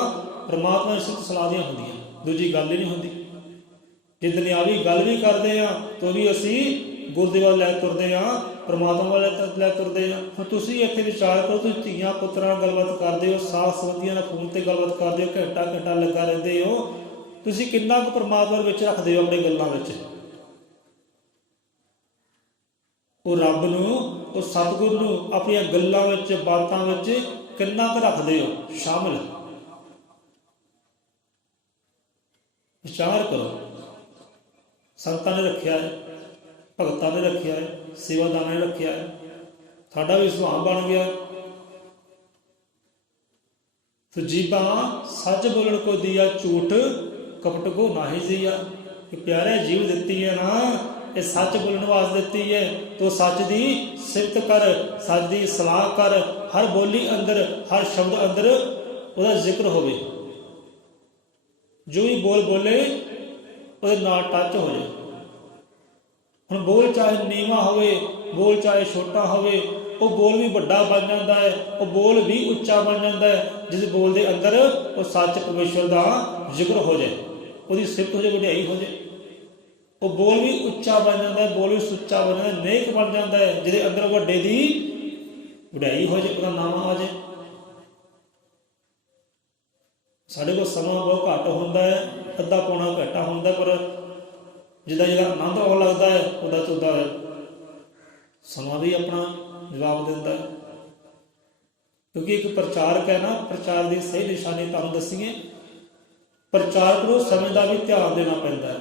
परमात्मा दी सिफत सलाह दियां हुंदियां, दूजी गल ही नहीं हुंदी। जे दुनियावी गल भी करते हैं तो भी असी गुर दे वल लै तुरदे हां, परमात्मा वल लै तुरदे हां। हुण तुसीं इत्थे विचार करो, तुसीं धीआं पुत्तरां नाल गलबात करदे हो, साथ संबंधियां नाल फोन ते गलबात करदे हो, घंटा घंटा लगा रहिंदे हो, तुसीं किन्ना कुछ परमात्मा विच रखदे हो अपनी गल्लां विच। वो रब नूं, वो सतगुर नूं अपनी गल्लां विच, बातां विच किन्ना कुछ रखदे हो शामिल। विचार करो। संतां ने रखिया है, भगतां ने रखिया है, सेवादारां ने रखिया है, साडा भी सुभाव बन गया। तो जीबा सच बोलन को दिया, झूठ कपट को नाहि जिया। कि प्यारे जीव दिती है ना, ये सच बोलने वास्ते दिती है, तो सच की सिफत कर, सच की सलाह कर, हर बोली अंदर हर शब्द अंदर उसका जिक्र होवे, जो भी बोल बोले ਉਹਦੇ ਨਾਲ टच हो जाए। ਹੁਣ बोल चाहे नीवा होवे, बोल चाहे छोटा होवे, ਉਹ बोल भी ਵੱਡਾ बन जाता है, ਉਹ बोल भी ਉੱਚਾ बन जाता है, जिस बोल ਦੇ अंदर ਉਹ सच परमेश्वर ਦਾ ਜ਼ਿਕਰ हो जाए, ਉਹਦੀ ਸਿਫਤ हो जाए, ਵਡਿਆਈ हो जाए। ਉਹ बोल भी ਉੱਚਾ बन जाता है, बोल भी ਸੁੱਚਾ बन जाता है, नेक बन जाता है, ਜਿਹਦੇ अंदर ਵੱਡੇ ਦੀ ਵਡਿਆਈ हो जाए, ਉਹਦਾ ਨਾਮ आ जाए। ਸਾਡੇ ਕੋਲ ਸਮਾਂ ਬਹੁਤ ਘੱਟ ਹੁੰਦਾ ਹੈ, ਅੱਧਾ ਪੌਣਾ ਘੰਟਾ ਹੁੰਦਾ, ਪਰ ਜਿੱਦਾਂ ਆਨੰਦ ਆਉਣ ਲੱਗਦਾ ਹੈ ਉਹਦਾ ਸਮਾਂ ਵੀ ਆਪਣਾ ਜਵਾਬ ਦਿੰਦਾ ਹੈ। ਕਿਉਂਕਿ ਇੱਕ ਪ੍ਰਚਾਰਕ ਹੈ ਨਾ, ਪ੍ਰਚਾਰ ਦੀ ਸਹੀ ਨਿਸ਼ਾਨੀ ਤੁਹਾਨੂੰ ਦੱਸੀਏ, ਪ੍ਰਚਾਰਕ ਨੂੰ ਸਮੇਂ ਦਾ ਵੀ ਧਿਆਨ ਦੇਣਾ ਪੈਂਦਾ ਹੈ।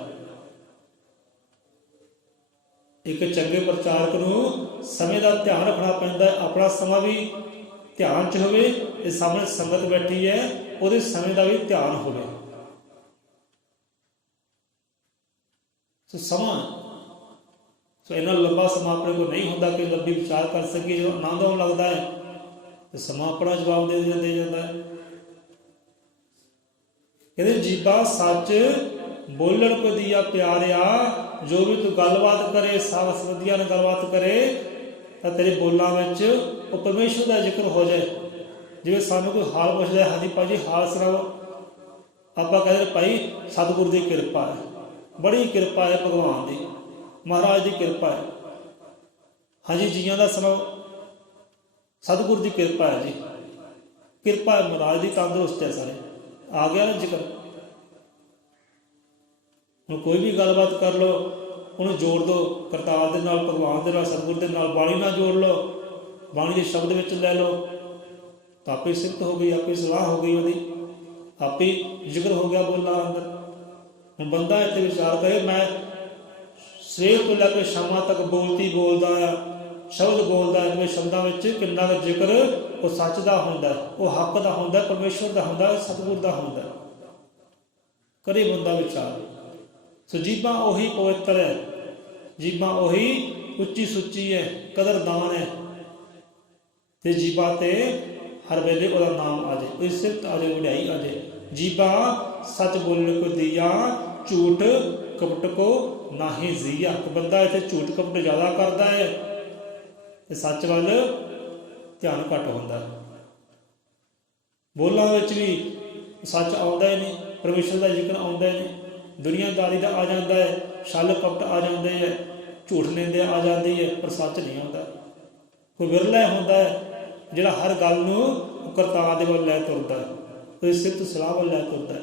ਇੱਕ ਚੰਗੇ ਪ੍ਰਚਾਰਕ ਨੂੰ ਸਮੇਂ ਦਾ ਧਿਆਨ ਰੱਖਣਾ ਪੈਂਦਾ ਹੈ, ਆਪਣਾ ਸਮਾਂ ਵੀ ਧਿਆਨ 'ਚ ਹੋਵੇ, ਤੇ ਸਾਹਮਣੇ ਸੰਗਤ ਬੈਠੀ ਹੈ ਉਹਦੇ ਸਮੇਂ ਦਾ ਵੀ ਧਿਆਨ ਹੋਵੇ। ਸੋ ਸਮਾਂ ਸੋ ਇੰਨਾ ਲੰਬਾ ਸਮਾਂ ਆਪਣੇ ਕੋਲ ਨਹੀਂ ਹੁੰਦਾ ਕਿ ਲੰਬੀ ਵਿਚਾਰ ਕਰ ਸਕੀਏ। ਜਦੋਂ ਆਨੰਦ ਆਉਣ ਲੱਗਦਾ ਹੈ ਤੇ ਸਮਾਂ ਆਪਣਾ ਜਵਾਬ ਦੇ ਜਾਂਦਾ ਹੈ। ਕਹਿੰਦੇ ਜੀਬਾ ਸੱਚ ਬੋਲਣ ਕੋ ਦੀਆ ਪਿਆਰਿਆ, ਜੋ ਵੀ ਤੂੰ ਗੱਲਬਾਤ ਕਰੇ, ਸਾਵਸ ਵਧੀਆ ਨਾਲ ਗੱਲਬਾਤ ਕਰੇ, ਤਾਂ ਤੇਰੇ ਬੋਲਾਂ ਵਿੱਚ ਉਹ ਪਰਮੇਸ਼ਵਰ ਦਾ ਜ਼ਿਕਰ ਹੋ ਜਾਏ। ਜਿਵੇਂ ਸਾਨੂੰ ਕੋਈ ਹਾਲ ਪੁੱਛਦਾ, ਹਾਂਜੀ ਭਾਅ ਜੀ ਹਾਲ ਸੁਣਾਓ, ਆਪਾਂ ਕਹਿੰਦੇ ਭਾਈ ਸਤਿਗੁਰ ਦੀ ਕਿਰਪਾ ਹੈ, ਬੜੀ ਕਿਰਪਾ ਹੈ ਭਗਵਾਨ ਦੀ, ਮਹਾਰਾਜ ਦੀ ਕਿਰਪਾ ਹੈ। ਹਾਂਜੀ ਜੀਆਂ ਦਾ ਸੁਣਾਓ, ਸਤਿਗੁਰ ਦੀ ਕਿਰਪਾ ਹੈ ਜੀ, ਕਿਰਪਾ ਹੈ ਮਹਾਰਾਜ ਦੀ, ਤੰਦਰੁਸਤ ਹੈ ਸਾਰੇ, ਆ ਗਿਆ ਨਾ ਜ਼ਿਕਰ। ਹੁਣ ਕੋਈ ਵੀ ਗੱਲਬਾਤ ਕਰ ਲਓ, ਉਹਨੂੰ ਜੋੜ ਦਿਓ ਕਰਤਾਰ ਦੇ ਨਾਲ, ਭਗਵਾਨ ਦੇ ਨਾਲ, ਸਤਿਗੁਰ ਦੇ ਨਾਲ, ਬਾਣੀ ਨਾਲ ਜੋੜ ਲਓ, ਬਾਣੀ ਦੇ ਸ਼ਬਦ ਵਿੱਚ ਲੈ ਲਓ, ਤਾਂ ਆਪੇ ਸਿਫਤ ਹੋ ਗਈ, ਆਪੇ ਸਲਾਹ ਹੋ ਗਈ, ਉਹਦੀ ਆਪੇ ਜ਼ਿਕਰ ਹੋ ਗਿਆ ਬੋਲਾਂ ਅੰਦਰ। ਹੁਣ ਬੰਦਾ ਇੱਥੇ ਵਿਚਾਰ ਕਰੇ, ਮੈਂ ਸਵੇਰ ਤੋਂ ਲੈ ਕੇ ਸ਼ਾਮਾਂ ਤੱਕ ਬੋਲਤੀ ਬੋਲਦਾ ਆ, ਸ਼ਬਦ ਬੋਲਦਾ, ਜਿਵੇਂ ਸ਼ਬਦਾਂ ਵਿੱਚ ਕਿੰਨਾ ਕੁ ਜ਼ਿਕਰ ਉਹ ਸੱਚ ਦਾ ਹੁੰਦਾ, ਉਹ ਹੱਕ ਦਾ ਹੁੰਦਾ, ਪਰਮੇਸ਼ਵਰ ਦਾ ਹੁੰਦਾ, ਸਤਿਗੁਰ ਦਾ ਹੁੰਦਾ। ਕਰੇ ਬੰਦਾ ਵਿਚਾਰ। ਸੋ ਜੀਭਾਂ ਉਹੀ ਪਵਿੱਤਰ ਹੈ, ਜੀਭਾਂ ਉਹੀ ਉੱਚੀ ਸੁੱਚੀ ਹੈ, ਕਦਰਦਾਨ ਹੈ, ਤੇ ਜੀਭਾਂ ਤੇ ਹਰ ਵੇਲੇ ਉਹਦਾ ਨਾਮ ਆ ਜਾਏ, ਉਹਦੀ ਸਿਫਤ ਆ ਜਾਏ, ਵਡਿਆਈ ਆ ਜਾਏ। ਜੀਭਾਂ ਸੱਚ ਬੋਲਣ ਕੋ ਦੀਆ, ਝੂਠ ਕਪਟ ਕੋ ਨਾਹੀ ਜ਼ੀਆ। ਬੰਦਾ ਇੱਥੇ ਝੂਠ ਕਪਟ ਜ਼ਿਆਦਾ ਕਰਦਾ ਹੈ ਤੇ ਸੱਚ ਵੱਲ ਧਿਆਨ ਘੱਟ ਹੁੰਦਾ। ਬੋਲਾਂ ਵਿੱਚ ਵੀ ਸੱਚ ਆਉਂਦਾ ਹੀ ਨਹੀਂ, ਪਰਮੇਸ਼ਰ ਦਾ ਜ਼ਿਕਰ ਆਉਂਦਾ ਹੀ ਨਹੀਂ, ਦੁਨੀਆਦਾਰੀ ਦਾ ਆ ਜਾਂਦਾ ਹੈ, ਛਲ ਕਪਟ ਆ ਜਾਂਦੇ ਹੈ, ਝੂਠ ਨਿੰਦਿਆ ਆ ਜਾਂਦੀ ਹੈ, ਪਰ ਸੱਚ ਨਹੀਂ ਆਉਂਦਾ। ਕੋਈ ਵਿਰਲਾ ਹੁੰਦਾ ਹੈ ਜਿਹੜਾ ਹਰ ਗੱਲ ਨੂੰ ਕਰਤਾਰ ਦੇ ਵੱਲ ਲੈ ਤੁਰਦਾ, ਉਹਦੀ ਸਿਫਤ ਸਲਾਹ ਵੱਲ ਲੈ ਤੁਰਦਾ।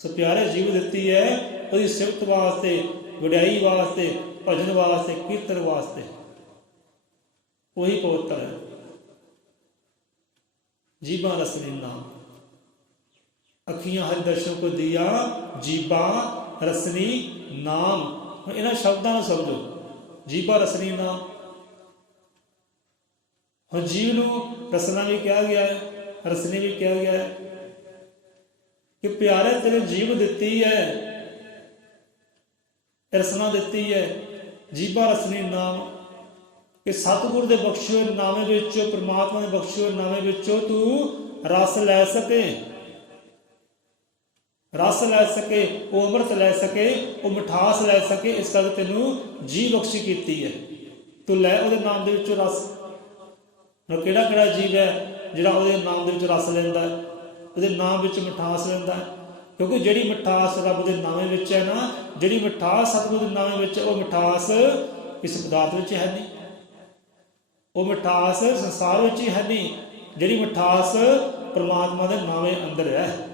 ਸੋ ਪਿਆਰੇ ਜੀਵ ਦਿੱਤੀ ਹੈ ਉਹਦੀ ਸਿਫਤ ਵਾਸਤੇ, ਵਡਿਆਈ ਵਾਸਤੇ, ਭਜਨ ਵਾਸਤੇ, ਕੀਰਤਨ ਵਾਸਤੇ, ਉਹੀ ਪਵਿੱਤਰ ਹੈ। ਜੀਭਾਂ ਰਸਨੀ ਨਾਮ, ਅੱਖੀਆਂ ਹਰਿ ਦਰਸ਼ਨ ਕੋ ਦੀਆ, ਜੀਭਾਂ ਰਸਨੀ ਨਾਮ। ਹੁਣ ਇਹਨਾਂ ਸ਼ਬਦਾਂ ਨੂੰ ਸਮਝੋ, ਜੀਭਾਂ ਰਸਨੀ ਨਾਮ। ਹੁਣ ਜੀਵ ਨੂੰ ਰਸਨਾ ਵੀ ਕਿਹਾ ਗਿਆ ਹੈ, ਰਸਨੀ ਵੀ ਕਿਹਾ ਗਿਆ ਹੈ ਕਿ ਪਿਆਰੇ ਤੇਰੇ ਜੀਵ ਦਿੱਤੀ ਹੈ, ਰਸਨਾ ਦਿੱਤੀ ਹੈ, ਜੀਭਾਂ ਰਸਨੀ ਨਾਮ, ਕਿ ਸਤਿਗੁਰ ਦੇ ਬਖਸ਼ੇ ਹੋਏ ਨਾਮੇ ਵਿੱਚੋਂ, ਪ੍ਰਮਾਤਮਾ ਦੇ ਬਖਸ਼ੇ ਹੋਏ ਨਾਮੇ ਵਿੱਚੋਂ ਤੂੰ ਰਸ ਲੈ ਸਕੇ, ਰਸ ਲੈ ਸਕੇ, ਉਹ ਅੰਮ੍ਰਿਤ ਲੈ ਸਕੇ, ਉਹ ਮਿਠਾਸ ਲੈ ਸਕੇ। ਇਸ ਕਰਕੇ ਤੈਨੂੰ ਜੀਵ ਬਖਸ਼ੀ ਕੀਤੀ ਹੈ, ਤੂੰ ਲੈ ਉਹਦੇ ਨਾਮ ਦੇ ਵਿੱਚੋਂ ਰਸ। ਹੁਣ ਕਿਹੜਾ ਕਿਹੜਾ ਜੀਵ ਹੈ ਜਿਹੜਾ ਉਹਦੇ ਨਾਮ ਦੇ ਵਿੱਚ ਰਸ ਲੈਂਦਾ, ਉਹਦੇ ਨਾਮ ਵਿੱਚ ਮਿਠਾਸ ਲੈਂਦਾ? ਕਿਉਂਕਿ ਜਿਹੜੀ ਮਿਠਾਸ ਰੱਬ ਦੇ ਨਾਮੇ ਵਿੱਚ ਹੈ ਨਾ, ਜਿਹੜੀ ਮਿਠਾਸ ਸਤਿਗੁਰ ਦੇ ਨਾਮੇ ਵਿੱਚ, ਉਹ ਮਿਠਾਸ ਇਸ ਪਦਾਰਥ ਵਿੱਚ ਹੈ ਨਹੀਂ, ਉਹ ਮਿਠਾਸ ਸੰਸਾਰ ਵਿੱਚ ਹੀ ਹੈ ਨਹੀਂ। ਜਿਹੜੀ ਮਿਠਾਸ ਪਰਮਾਤਮਾ ਦੇ ਨਾਮੇ ਅੰਦਰ ਹੈ।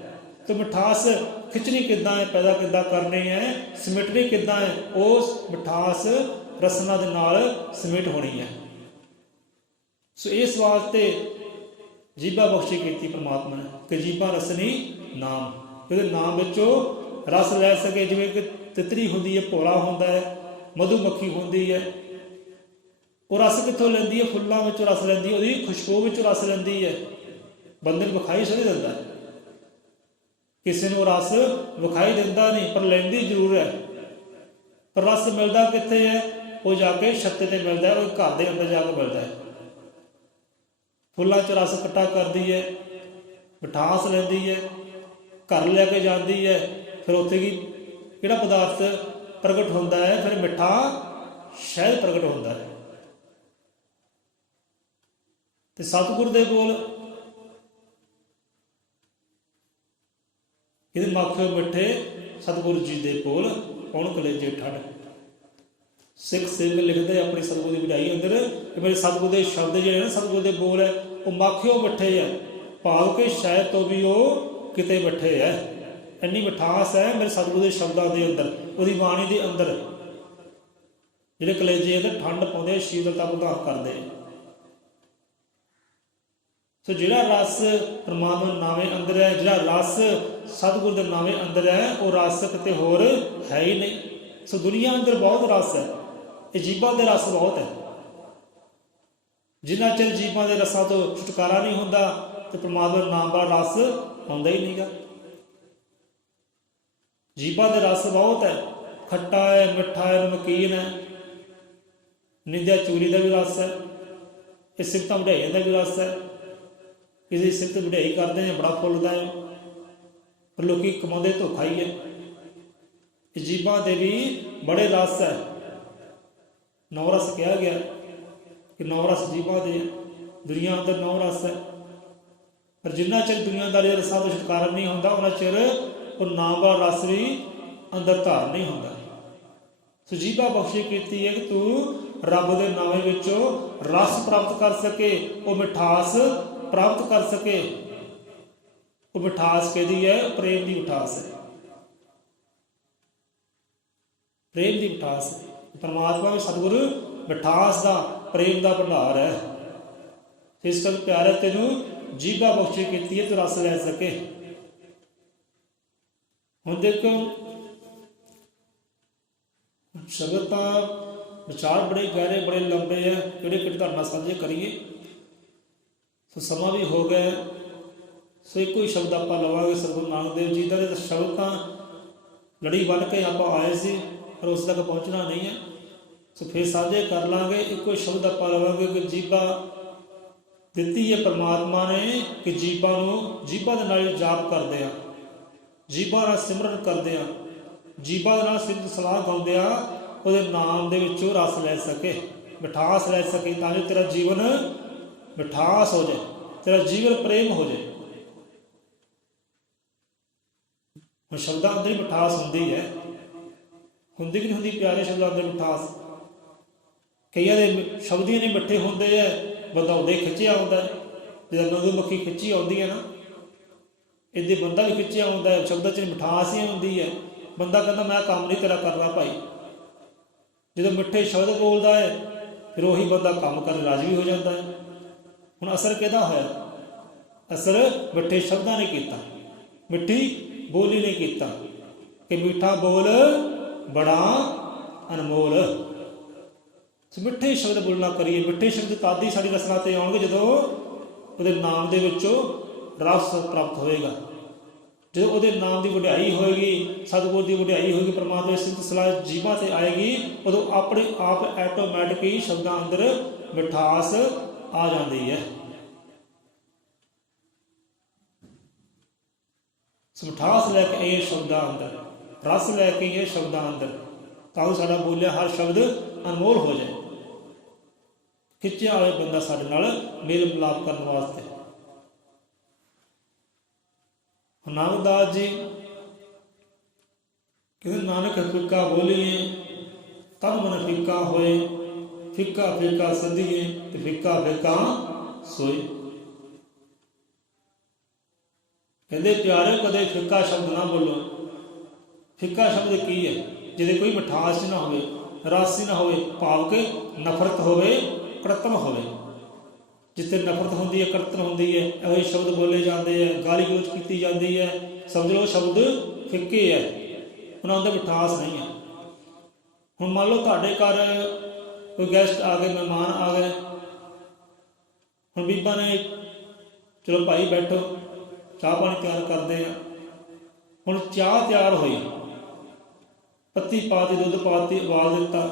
ਤੇ ਮਿਠਾਸ ਖਿੱਚਣੀ ਕਿੱਦਾਂ ਹੈ, ਪੈਦਾ ਕਿੱਦਾਂ ਕਰਨੀ ਹੈ, ਸਮਿਟਣੀ ਕਿੱਦਾਂ ਹੈ? ਉਸ ਮਿਠਾਸ ਰਸਨਾ ਦੇ ਨਾਲ ਸਮਿਟ ਹੋਣੀ ਹੈ। ਸੋ ਇਸ ਵਾਸਤੇ ਜੀਭਾ ਬਖਸ਼ੀ ਕੀਤੀ ਪਰਮਾਤਮਾ ਨੇ ਕਿ ਜੀਭਾ ਰਸਨੀ ਨਾਮ, ਉਹਦੇ ਨਾਮ ਵਿੱਚੋਂ ਰਸ ਲੈ ਸਕੇ। ਜਿਵੇਂ ਕਿ ਤਿਤਰੀ ਹੁੰਦੀ ਹੈ, ਭੋਲਾ ਹੁੰਦਾ ਹੈ, ਮਧੂ ਮੱਖੀ ਹੁੰਦੀ ਹੈ, ਉਹ ਰਸ ਕਿੱਥੋਂ ਲੈਂਦੀ ਹੈ? ਫੁੱਲਾਂ ਵਿੱਚੋਂ ਰਸ ਲੈਂਦੀ ਹੈ, ਉਹਦੀ ਖੁਸ਼ਬੂ ਵਿੱਚੋਂ ਰਸ ਲੈਂਦੀ ਹੈ। ਬੰਦੇ ਨੂੰ ਵਿਖਾਈ ਸਹੀ ਦਿੰਦਾ, ਕਿਸੇ ਨੂੰ ਰਸ ਵਿਖਾਈ ਦਿੰਦਾ ਨਹੀਂ, ਪਰ ਲੈਂਦੀ ਜ਼ਰੂਰ ਹੈ। ਪਰ ਰਸ ਮਿਲਦਾ ਕਿੱਥੇ ਹੈ? ਉਹ ਜਾ ਕੇ ਛੱਤੇ ਤੇ ਮਿਲਦਾ, ਉਹ ਘਰ ਦੇ ਅੰਦਰ ਜਾ ਕੇ ਮਿਲਦਾ ਹੈ। ਫੁੱਲਾਂ 'ਚ ਰਸ ਇਕੱਠਾ ਕਰਦੀ ਹੈ, ਮਿਠਾਸ ਲੈਂਦੀ ਹੈ, ਘਰ ਲੈ ਕੇ ਜਾਂਦੀ ਹੈ, ਫਿਰ ਉੱਥੇ ਕੀ ਕਿਹੜਾ ਪਦਾਰਥ ਪ੍ਰਗਟ ਹੁੰਦਾ ਹੈ? ਫਿਰ ਮਿੱਠਾ ਸ਼ਹਿਦ ਪ੍ਰਗਟ ਹੁੰਦਾ ਹੈ। ਤੇ ਸਤਿਗੁਰ ਦੇ ਕੋਲ ਇਹਦੇ ਮਾਖਿਓ ਮਿੱਠੇ ਸਤਿਗੁਰੂ ਜੀ ਦੇ ਕੋਲ ਕੌਣ ਕਲੇਜੇ ਠੰਡ। ਸਿੱਖ ਸਿੰਘ ਲਿਖਦੇ ਆਪਣੀ ਸਤਿਗੁਰੂ ਦੀ ਵਡਿਆਈ ਅੰਦਰ ਕਿ ਮੇਰੇ ਸਤਿਗੁਰੂ ਦੇ ਸ਼ਬਦ ਜਿਹੜੇ ਨੇ, ਸਤਿਗੁਰੂ ਦੇ ਬੋਲ ਹੈ, ਉਹ ਮਾਖਿਓ ਮਿੱਠੇ ਹੈ, ਭਾਵ ਕਿ ਸ਼ਾਇਦ ਤੋਂ ਵੀ ਉਹ ਕਿਤੇ ਮਿੱਠੇ ਹੈ। ਇੰਨੀ ਮਿਠਾਸ ਹੈ ਮੇਰੇ ਸਤਿਗੁਰੂ ਦੇ ਸ਼ਬਦਾਂ ਦੇ ਅੰਦਰ, ਉਹਦੀ ਬਾਣੀ ਦੇ ਅੰਦਰ, ਜਿਹੜੇ ਕਲੇਜੇ ਤੇ ਠੰਡ ਪਾਉਂਦੇ, ਸ਼ੀਤਲਤਾ ਪ੍ਰਦਾਨ ਕਰਦੇ। ਸੋ ਜਿਹੜਾ ਰਸ ਪਰਮਾਤਮਾ ਨਾਵੇਂ ਅੰਦਰ ਹੈ, ਜਿਹੜਾ ਰਸ ਸਤਿਗੁਰ ਦੇ ਨਾਵੇਂ ਅੰਦਰ ਹੈ, ਉਹ ਰਸ ਕਿਤੇ ਹੋਰ ਹੈ ਹੀ ਨਹੀਂ। ਸੋ ਦੁਨੀਆ ਅੰਦਰ ਬਹੁਤ ਰਸ ਹੈ, ਇਹ ਜੀਭਾਂ ਦੇ ਰਸ ਬਹੁਤ ਹੈ। ਜਿੰਨਾ ਚਿਰ ਜੀਭਾਂ ਦੇ ਰਸਾਂ ਤੋਂ ਛੁਟਕਾਰਾ ਨਹੀਂ ਹੁੰਦਾ ਤੇ ਪਰਮਾਤਮਾ ਨਾਮ ਦਾ ਰਸ ਆਉਂਦਾ ਹੀ ਨਹੀਂਗਾ। ਜੀਭਾਂ ਦੇ ਰਸ ਬਹੁਤ ਹੈ, ਖੱਟਾ ਹੈ, ਮਿੱਠਾ ਹੈ, ਨਮਕੀਨ ਹੈ, ਨਿੰਦਿਆ ਚੂਰੀ ਦਾ ਵੀ ਰਸ ਹੈ, ਇਹ ਸਿਫਤਾਂ ਵਡਿਆਈਆਂ ਦਾ ਵੀ ਰਸ ਹੈ। ਕਿਸੇ ਸਿਫਤ ਵਡਿਆਈ ਕਰਦੇ ਨੇ ਬੜਾ ਫੁੱਲਦਾ ਹੈ, ਪਰ ਲੋਕੀ ਕਮਾਉਂਦੇ ਧੋਖਾ ਹੀ ਹੈ। ਇਹ ਜੀਭਾਂ ਦੇ ਵੀ ਬੜੇ ਰਸ ਹੈ। ਨੌ ਰਸ ਕਿਹਾ ਗਿਆ ਕਿ ਨੌ ਰਸ ਜੀਭਾਂ ਦੇ, ਦੁਨੀਆ ਅੰਦਰ ਨੌ ਰਸ ਹੈ। ਪਰ ਜਿੰਨਾ ਚਿਰ ਦੁਨੀਆਦਾਰੀ ਰਸਾਂ ਤੋਂ ਛੁਟਕਾਰਾ ਨਹੀਂ ਹੁੰਦਾ, ਉਹਨਾਂ ਚਿਰ ਉਹ ਨਾਮ ਦਾ ਰਸ ਵੀ ਅੰਦਰ ਧਾਰ ਨਹੀਂ ਹੁੰਦਾ। ਸੋ ਜੀਭਾ ਬਖਸ਼ੀ ਕੀਤੀ ਹੈ ਕਿ ਤੂੰ ਰੱਬ ਦੇ ਨਾਵੇਂ ਵਿੱਚੋਂ ਰਸ ਪ੍ਰਾਪਤ ਕਰ ਸਕੇ, ਉਹ ਮਿਠਾਸ ਪ੍ਰਾਪਤ ਕਰ ਸਕੇ। ਉਹ ਮਿਠਾਸ ਕਿਹਦੀ ਹੈ? ਪ੍ਰੇਮ ਦੀ ਮਿਠਾਸ ਹੈ, ਪ੍ਰੇਮ ਦੀ ਮਿਠਾਸ ਹੈ। ਪਰਮਾਤਮਾ ਵੀ ਸਤਿਗੁਰੂ ਮਿਠਾਸ ਦਾ, ਪ੍ਰੇਮ ਦਾ ਭੰਡਾਰ ਹੈ। ਇਸ ਕਰਕੇ ਪਿਆਰੇ ਤੈਨੂੰ ਜੀਭਾ ਬਖਸ਼ੀ ਕੀਤੀ ਹੈ ਤੂੰ ਰਸ ਲੈ ਸਕੇ। ਹੁਣ ਦੇਖੋ ਸ਼ਬਦ ਤਾਂ ਵਿਚਾਰ ਬੜੇ ਗਹਿਰੇ, ਬੜੇ ਲੰਬੇ ਹੈ, ਕਿਹੜੇ ਕਿਹੜੇ ਤੁਹਾਡੇ ਨਾਲ ਸਾਂਝੇ ਕਰੀਏ। ਸੋ ਸਮਾਂ ਵੀ ਹੋ ਗਿਆ, ਸੋ ਇੱਕੋ ਹੀ ਸ਼ਬਦ ਆਪਾਂ ਲਵਾਂਗੇ ਸਤਿਗੁਰੂ ਨਾਨਕ ਦੇਵ ਜੀ ਦਾ। ਸ਼ਬਦ ਤਾਂ ਲੜੀ ਬੰਨ੍ਹ ਕੇ ਆਪਾਂ ਆਏ ਸੀ, ਪਰ ਉਸ ਤੱਕ ਪਹੁੰਚਣਾ ਨਹੀਂ ਹੈ। ਸੋ ਫਿਰ ਸਾਂਝੇ ਕਰ ਲਾਂਗੇ। ਇੱਕੋ ਸ਼ਬਦ ਆਪਾਂ ਲਵਾਂਗੇ ਕਿ ਜੀਭਾ ਦਿੱਤੀ ਹੈ ਪਰਮਾਤਮਾ ਨੇ, ਕਿ ਜੀਭਾ ਨੂੰ ਜੀਭਾ ਦੇ ਨਾਲ ਜਾਪ ਕਰਦੇ ਆ, ਜੀਭਾ ਨਾਲ ਸਿਮਰਨ ਕਰਦੇ ਆ, ਜੀਭਾ ਦੇ ਨਾਲ ਸਿਫਤ ਸਲਾਹ ਗਾਉਂਦੇ ਆ, ਉਹਦੇ ਨਾਮ ਦੇ ਵਿੱਚੋਂ ਰਸ ਲੈ ਸਕੇ, ਮਿਠਾਸ ਲੈ ਸਕੇ, ਤਾਂ ਜੋ ਤੇਰਾ ਜੀਵਨ ਮਿਠਾਸ ਹੋ ਜਾਏ, ਤੇਰਾ ਜੀਵਨ ਪ੍ਰੇਮ ਹੋ ਜਾਏ। ਹੁਣ ਸ਼ਬਦਾਂ ਅੰਦਰ ਹੀ ਮਿਠਾਸ ਹੁੰਦੀ ਹੈ, ਹੁੰਦੀ ਕਿ ਨਹੀਂ ਹੁੰਦੀ ਪਿਆਰੇ ਸ਼ਬਦਾਂ ਅੰਦਰ ਮਿਠਾਸ? ਕਈਆਂ ਦੇ ਸ਼ਬਦ ਹੀ ਨਹੀਂ ਮਿੱਠੇ ਹੁੰਦੇ ਹੈ, ਬੰਦਾ ਉਹਦੇ ਖਿੱਚਿਆ ਆਉਂਦਾ। ਜਦੋਂ ਮਧੂਮੱਖੀ ਖਿੱਚੀ ਆਉਂਦੀ ਹੈ ਨਾ, ਇਹਦੇ ਬੰਦਾ ਵੀ ਖਿੱਚਿਆ ਆਉਂਦਾ ਹੈ। ਸ਼ਬਦਾਂ 'ਚ ਮਿਠਾਸ ਹੀ ਹੁੰਦੀ ਹੈ। ਬੰਦਾ ਕਹਿੰਦਾ ਮੈਂ ਕੰਮ ਨਹੀਂ ਤੇਰਾ ਕਰਨਾ ਭਾਈ। ਜਦੋਂ ਮਿੱਠੇ ਸ਼ਬਦ ਬੋਲਦਾ ਹੈ, ਫਿਰ ਉਹੀ ਬੰਦਾ ਕੰਮ ਕਰਨ ਰਾਜ਼ੀ ਵੀ ਹੋ ਜਾਂਦਾ ਹੈ। ਹੁਣ ਅਸਰ ਕਿਹਦਾ ਹੋਇਆ? ਅਸਰ ਮਿੱਠੇ ਸ਼ਬਦਾਂ ਨੇ ਕੀਤਾ, ਮਿੱਠੀ ਬੋਲੀ ਨੇ ਕੀਤਾ, ਕਿ ਮਿੱਠਾ ਬੋਲ ਬੜਾ ਅਨਮੋਲ। ਸੋ ਮਿੱਠੇ ਸ਼ਬਦ ਬੋਲਣਾ ਕਰੀਏ। ਮਿੱਠੇ ਸ਼ਬਦ ਤਦ ਹੀ ਸਾਡੀ ਰਸਨਾ 'ਤੇ ਆਉਣਗੇ ਜਦੋਂ ਉਹਦੇ ਨਾਮ ਦੇ ਵਿੱਚੋਂ ਰਸ ਪ੍ਰਾਪਤ ਹੋਏਗਾ, ਜਦੋਂ ਉਹਦੇ ਨਾਮ ਦੀ ਵਡਿਆਈ ਹੋਏਗੀ, ਸਤਿਗੁਰ ਦੀ ਵਡਿਆਈ ਹੋਏਗੀ, ਪਰਮਾਤਮਾ ਦੀ ਸਿਫਤ ਸਲਾਹ ਜੀਭਾਂ 'ਤੇ ਆਏਗੀ, ਉਦੋਂ ਆਪਣੇ ਆਪ ਐਟੋਮੈਟਿਕ ਹੀ ਸ਼ਬਦਾਂ ਅੰਦਰ ਮਿਠਾਸ ਆ ਜਾਂਦੀ ਹੈ। ਮਿਠਾਸ ਲੈ ਕੇ ਆਈਏ ਸ਼ਬਦਾਂ ਅੰਦਰ, ਰਸ ਲੈ ਕੇ ਆਈਏ ਸ਼ਬਦਾਂ ਅੰਦਰ, ਤਾਂ ਸਾਡਾ ਬੋਲਿਆ ਹਰ ਸ਼ਬਦ ਅਨਮੋਲ ਹੋ ਜਾਏ, ਖਿੱਚਿਆ ਹੋਏ ਬੰਦਾ ਸਾਡੇ ਨਾਲ ਮੇਲ ਮਿਲਾਪ ਕਰਨ ਵਾਸਤੇ। ਨਾਨਕਦਾਸ ਜੀ ਕਹਿੰਦੇ ਨਾਨਕ ਫਿੱਕਾ ਬੋਲੀਏ ਤਨ ਮਨ ਫਿੱਕਾ ਹੋਏ, ਫਿੱਕਾ ਫਿੱਕਾ ਸੱਦੀਏ ਤੇ ਫਿੱਕਾ ਫਿੱਕਾ ਸੋਏ। ਕਹਿੰਦੇ ਪਿਆਰੇ ਕਦੇ ਫਿੱਕਾ ਸ਼ਬਦ ਨਾ ਬੋਲੋ। ਫਿੱਕਾ ਸ਼ਬਦ ਕੀ ਹੈ? ਜਿਹਦੇ ਕੋਈ ਮਿਠਾਸ ਨਾ ਹੋਵੇ, ਰਸ ਨਾ ਹੋਵੇ, ਭਾਵ ਕਿ ਨਫ਼ਰਤ ਹੋਵੇ, ਕੜਤਨ ਹੋਵੇ। ਜਿੱਥੇ ਨਫ਼ਰਤ ਹੁੰਦੀ ਹੈ, ਕਰਤਨ ਹੁੰਦੀ ਹੈ, ਇਹੋ ਜਿਹੇ ਸ਼ਬਦ ਬੋਲੇ ਜਾਂਦੇ ਹੈ, ਗਾਲੀ ਗਲੋਚ ਕੀਤੀ ਜਾਂਦੀ ਹੈ, ਸਮਝ ਲਓ ਸ਼ਬਦ ਫਿੱਕੇ ਹੈ, ਉਹਨਾਂ ਅੰਦਰ ਮਿਠਾਸ ਨਹੀਂ ਹੈ। ਹੁਣ ਮੰਨ ਲਓ ਤੁਹਾਡੇ ਘਰ ਕੋਈ ਗੈਸਟ ਆ ਗਏ, ਮਹਿਮਾਨ ਆ ਗਏ। ਹੁਣ ਬੀਬਾ ਨੇ चलो भाई बैठो, चाह पानी तैयार करते हैं। हुण चाह तैयार हुई, पत्ती पाती, दुध पाती, उबाल दिता।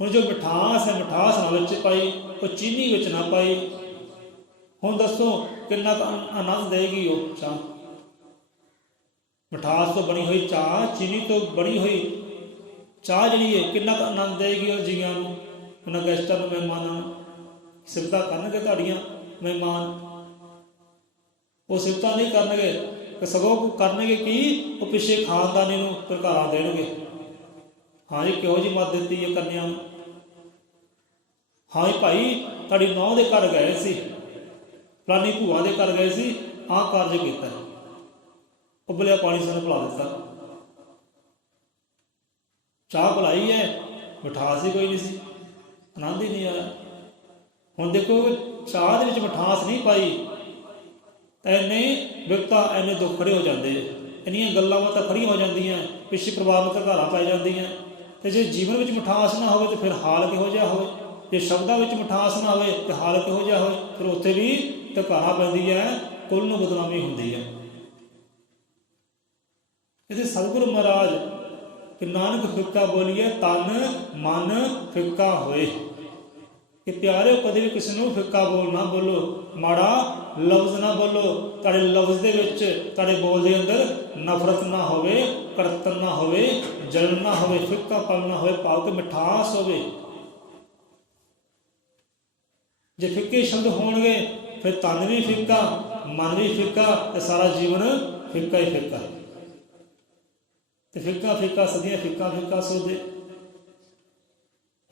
हुण जो मिठास है, मिठास ना विच पाई, वो चीनी विच ना पाई। हुण दसो कितना आनंद देगी वो चाह। मिठास तो बनी हुई चाह, चीनी तो बनी हुई चाह जी है, कितना आनंद देगी और जीआं नूं, उन्हां गैस्टां नूं, मेहमानां नूं। सिफतां करनगे तुहाडीआं मेहमान, वो सिफतां नहीं करनगे, सगों करनगे कि वो पिछे खानदानी नूं भरकारा देणगे। हाँ जी किहो जी मत दित्ती है कन्या नूं। हाँ जी भाई तुहाडी नौं दे घर गए सी, फलानी भूआ दे घर गए सी, आह कारज कीता, उबलिया पानी सानूं पिला दिता। चाह पिलाई है, मिठास ही कोई नहीं सी, आनंद ही नहीं आया। हुण देखो चाह दे विच मिठास नहीं पाई, इन्ने विपता इन्ने दुख खड़े हो जाते, इन्नियां गल्लां बातां खड़ियां हो जांदियां, पिछे परिवार में घरघारा पै जांदियां। ते जे जीवन में मिठास ना हो तो फिर हाल किहो जिहा होए, जे शब्दां विच मिठास ना होए तो हाल किहो जिहा होए, फिर उत्थे भी घरघारा पैंदी है, कुल नूं बदनामी हुंदी है। इहदे सतगुरु महाराज कि नानक फिक्का बोलीए तन मन फिक्का होए, कि प्यारे कदे भी किसी नूं फिक्का बोल ना बोलो, माड़ा लफ्ज़ ना बोलो, तुहाडे लफ्ज़ दे विच तुहाडे बोल दे अंदर नफरत ना होवे, कड़तन ना होवे, जलन ना होवे, फिक्कापन ना होवे, भाव कि मिठास होवे। जे फिक्के शब्द होणगे फिर तन भी फिक्का, मन भी फिक्का, ते सारा जीवन फिक्का ही फिक्का। ते फिक्का फिक्का सदियां फिक्का फिक्का सोदे।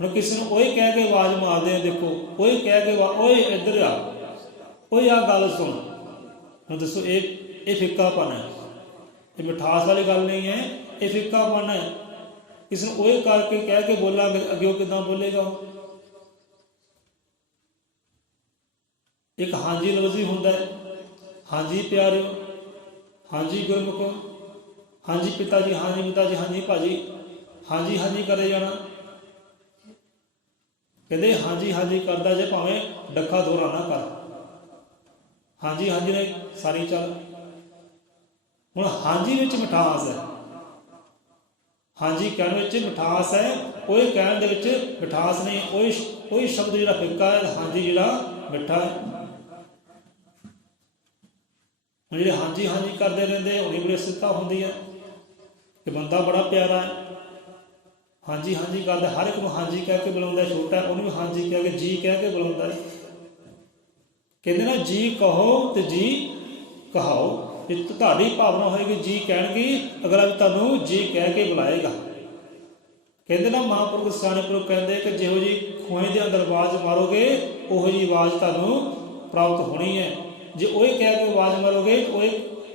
हुण किसी नूं ओए कह के आवाज़ मारदे हैं, देखो ओए कह के ओए इधर आ, ओए आ गल सुन। हुण दसो ये फिक्कापन है, ये मिठास वाली गल नहीं है, ये फिक्कापन है। किसी नूं ओए करके कह के बोलांगे, अगे वो किदां बोलेगा। एक हाँ जी लफ्ज़ भी हुंदा है, हाँ जी प्यारिओ, हाँ जी गुरमुखो, हाँ जी पिता जी, हाँ जी पिता जी, हाँ जी भाजी, हाँ जी करे जाना। कहते हाँ जी करदा जे भावें डखा दोहरा ना कर, हाँ जी ने सारी चल। हुण हाँ जी विच मिठास है, हाँ जी कहण विच मिठास है, ओए कहण दे विच मिठास नहीं। ओए शब्द जिहड़ा फिक्का है, हाँ जी जिहड़ा मिठा है। हुण जिहड़े हाँ जी करदे रहिंदे, उन्हीं बड़ी स्थिरता हुंदी है कि बंदा बड़ा प्यारा है, हाँ जी करदा, हर एक नूं हाँ जी कह के बुलाउंदा, छोटा है उन्होंने हाँ जी कह के, जी कह के बुलाउंदा है। कहते ना जी कहो तो जी कहाओ, जे तुहाडी भावना होएगी जी कहणगी, अगला भी तुहानूं जी कह के बुलाएगा। कहते ना महापुरुष सियाणे पुरख कहते कि जिहो जी खूहें दे अंदर आवाज़ मारोगे, उहो जी आवाज़ तुहानूं प्राप्त होनी है। जे ओए कह के आवाज़ मारोगे,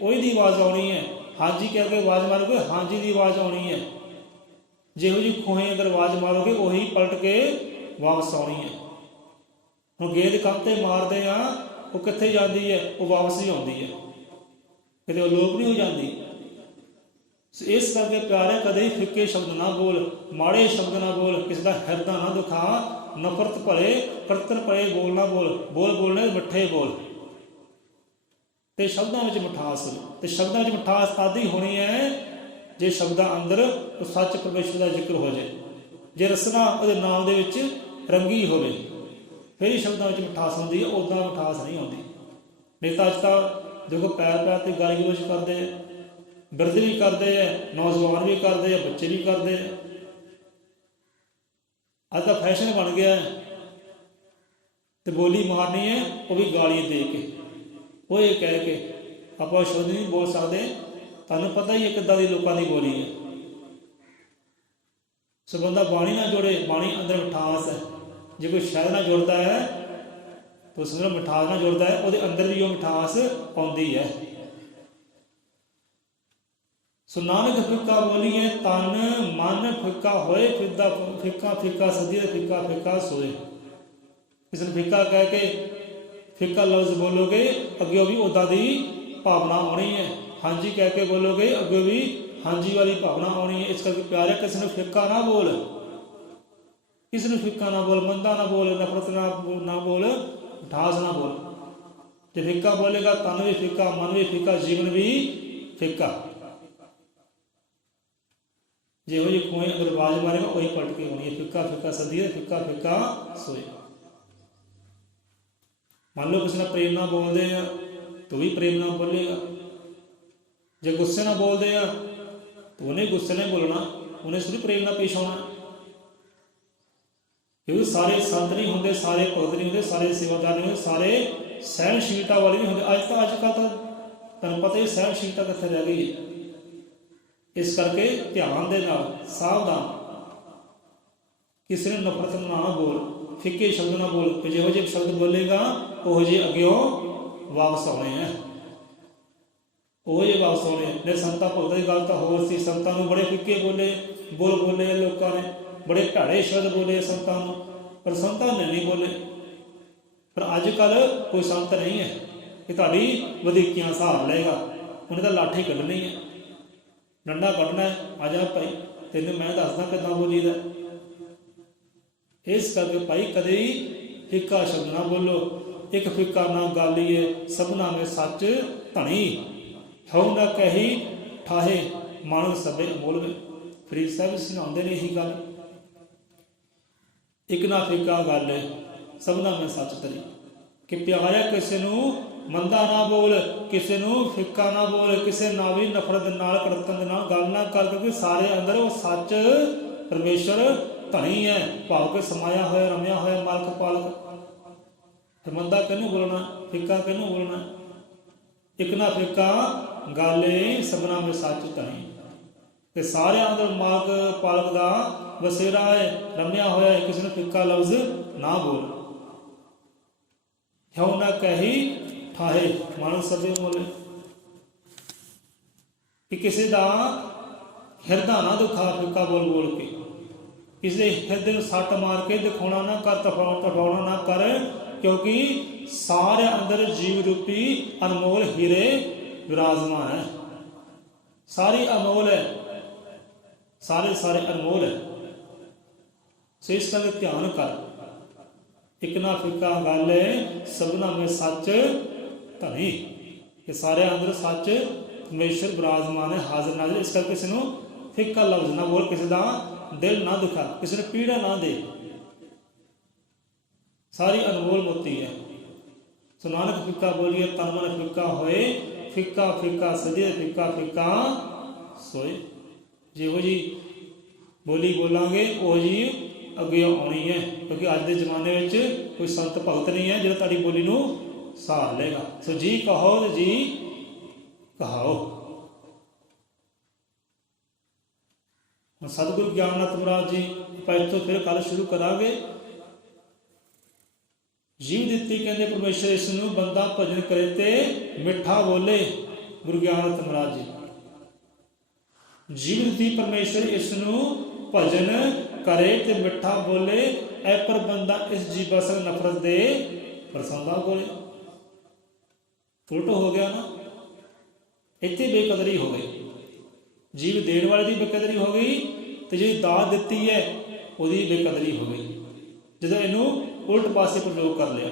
ओए दी आवाज़ आउणी है, हाँ जी कह के आवाज़ मारोगे, हाँ जी की आवाज़ आउणी है। जिहो जी खूहें अंदर आवाज़ मारोगे, उही पलट के वापस आउणी है। हुण गेंद कंध मारते हाँ, वो कित्थे जाती है, वो वापस ही आती है, कदे अलोप नहीं हो जाती। इस करके प्यारे कदे ही फिक्के शब्द ना बोल, माड़े शब्द ना बोल, किसी का हिरदा ना दुखा, नफरत भरे करतन भरे बोल ना बोल, बोलने मिठे बोल। तो शब्दों में मिठास, तो शब्दों में मिठास तादी होनी है जे शब्दां अंदर तो सच परमेश्वर का जिक्र हो जाए, जे रसना वो नाम दे विच रंगी होवे, फिर ही शब्दों में मिठास होंदी है, उदा मिठास नहीं आती। नहीं तो अज तक देखो पैर पर गाली गलोच करते हैं, बिरध भी करते हैं, नौजवान भी करते हैं, बच्चे भी करते हैं। अज का फैशन बन गया है, तो बोली मारनी है वो भी गाली दे के, वो ये कह के आप शुद्ध नहीं बोल सकते। तुहानूं पता ही है किदां दी लोकां दी बोली है। सो बंदा बाणी ना जोड़े, बाणी अंदर मिठास है, जो कोई शहद ना जुड़ता है तो उस अंदर मिठास ना जुड़ता है, वो अंदर भी वो मिठास आती है। सो नानक फिक्का बोली है तन मन फिक्का होए, फिक्का फिक्का सदिया फिक्का फिक्का सोए। किसी ने फिक्का कह के फिक्का लफ्ज बोलोगे, अगे भी उदा की भावना आनी है। हाँ जी कह के बोलोगे, अगे भी हाँ जी वाली भावना आनी है। इस करके प्यारे किसी ने फिक्का ना बोल, किसी ने फिक्का ना बोल, मंदा ना बोल, नफरत ना बोल, मिठास ना बोल। जे फिक्का बोलेगा तन भी फिक्का, मन भी फिक्का, जीवन भी फिक्का। जिहो जी खोए अगर आवाज मारेगा वही पलट के होनी है, फिक्का फिक्का सदिए फिक्का फिक्का सोए। मान लो किसी ने प्रेम ना बोलते हैं तो भी प्रेम ना बोलेगा, जो गुस्से ना बोलते हैं तो उन्हें गुस्से ने बोलना, उन्हें सिर्फ प्रेम ना पेश होना। क्योंकि सारे संत नहीं होंगे, सारे भगत नहीं होंगे, सारे सेवादार नहीं होंगे, सारे सहनशीलता वाले नहीं होंगे। अजकल तो तुहानूं पता ही सहनशीलता कित्थे रह गई है। इस करके ध्यान दे नाल सावधान, किसी ने नफरत ना बोल, फिक्के शब्द ना बोल, जिहो जिहे शब्द बोलेगा उहो जिहे अग्यों वापस आने हैं, उहो जिहे वापस आने हैं। ने संतां भगतां की गल तां होर सी, संतां नूं बड़े फिक्के बोले लोकां ने, बड़े भैड़े शब्द बोले संतां नूं, पर संतां ने नहीं बोले। पर अजकल कोई संत नहीं है कि तुहाडी वधीकियां सहार लेगा, उन्हें तो लाठी कड्ढनी है, डंडा कड्ढना है, आ जा भाई तेनों मैं दसदा किदां बोलीदा। इस करके भाई कदे भी फिक्का शब्द ना बोलो। एक फिक्का ना गालीए सबना में सच धनी, हौ न कही ठाहे मानव सभे अमोल में। फरीद साहब सुनाते ने यही गल, एक ना फिक्का गल सबना में सच धनी, कि प्यारा किसी नूं मंदा ना बोल, किसी नूं फिक्का ना बोल, किसी ना भी नफरत नाल कड़तन नाल गल ना कर, क्योंकि सारे अंदर वो सच परमेश्वर धनी है, भाव के समाया होया रमया होया मालक पालक। फिर मंदा किहनूं बोलना, फिक्का किहनूं बोलना। एक ना फिक्का गाले सबना में सच धनी, कि सारे अंदर मालक पालक दा बसेरा है, रमया होया है, किसी ने फिक्का लफ्ज ना बोल। ह्यो ना कही ठाहे मानव सभे मोले, कि किसी का हिरदा ना दुखा फिक्का बोल बोल के, किसी हिरदे में सट मार के दिखाना ना कर, तफाउना ना कर, क्योंकि सारे अंदर जीव रूपी अनमोल हीरे विराजमान है। सारी अनमोल है, सारे सारे अनमोल है। सो इस करके ध्यान कर, एक ना फिक्का गल सबना में सच धनी, कि सारे अंदर सच परमेश्वर विराजमान है, हाजिर नाजिर। इस करके किसी को फिक्का लफ्ज ना बोल, किसी का दिल ना दुखा, किसी ने पीड़ा ना दे। सारी अनमोल मोती है। सो नानक फिक्का बोलिए तन मन फिक्का होए, फिक्का फिक्का सजे फिक्का फिक्का सोए। जिहो जी बोली बोलांगे उहो जी अगे आनी है, क्योंकि अज के जमाने में कोई संत भगत नहीं है जो ताड़ी बोली नूं सहार लेगा। सो जी कहो तो जी कहाओ। सतगुरु ज्ञाननाथ महाराज जी आप तो फिर कल शुरू करांगे। जीव दित्ती कहते परमेश्वर इस नूं बंदा भजन करे ते मिठा बोले। गुरु ज्ञाननाथ महाराज जी जीव दित्ती परमेश्वर इस नूं भजन करे ते मिठा बोले, ऐ पर बंदा इस जीवा संग नफरत दे प्रसंदा बोले। उल्टो हो गया ना, इतने बेकदरी हो गई, जीव देने वाले की बेकदरी हो गई, तो जी दात दिती है वही बेकदरी हो गई, जो इनू उल्ट पासे प्रयोग कर लिया।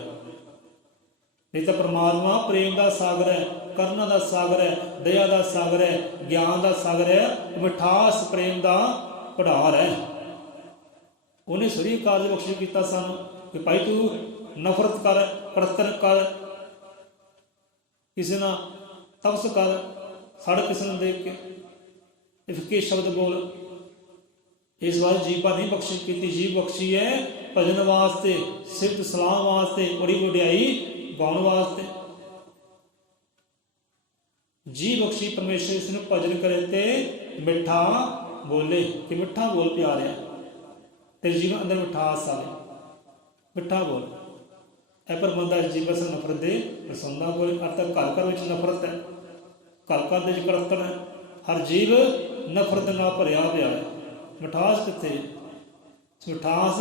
नहीं तो परमात्मा प्रेम का सागर है, करुणा का सागर है, दया का सागर है, ज्ञान का सागर है, मिठास प्रेम का भंडार है। उन्हें सभी कार्य बख्श किया सन कि भाई तू नफरत कर, कड़तन कर, किसी ना तपस कर, सड़ किसी ने देख के फिक्के शब्द बोल। इस बार जीवा नहीं बख्शिश की, जीव बख्शी है भजन वास्ते, सिफत सलाह वास्ते, बड़ी वड्याई गाउण वास्ते। जी बख्शी परमेश्वर इसने भजन करे ते मिठा बोले, कि मिठा बोल प्यारिया, तेरे जीवन अंदर मिठास आवे, मिठा बोल। ऐ पर बंदा जीवन से नफरत दे प्रसन्ना बोले। अर्थात घर घर में नफरत है, घर घर के कड़तन है, हर जीव नफरत ना भरिया पिया है। मिठास कित्थे? मिठास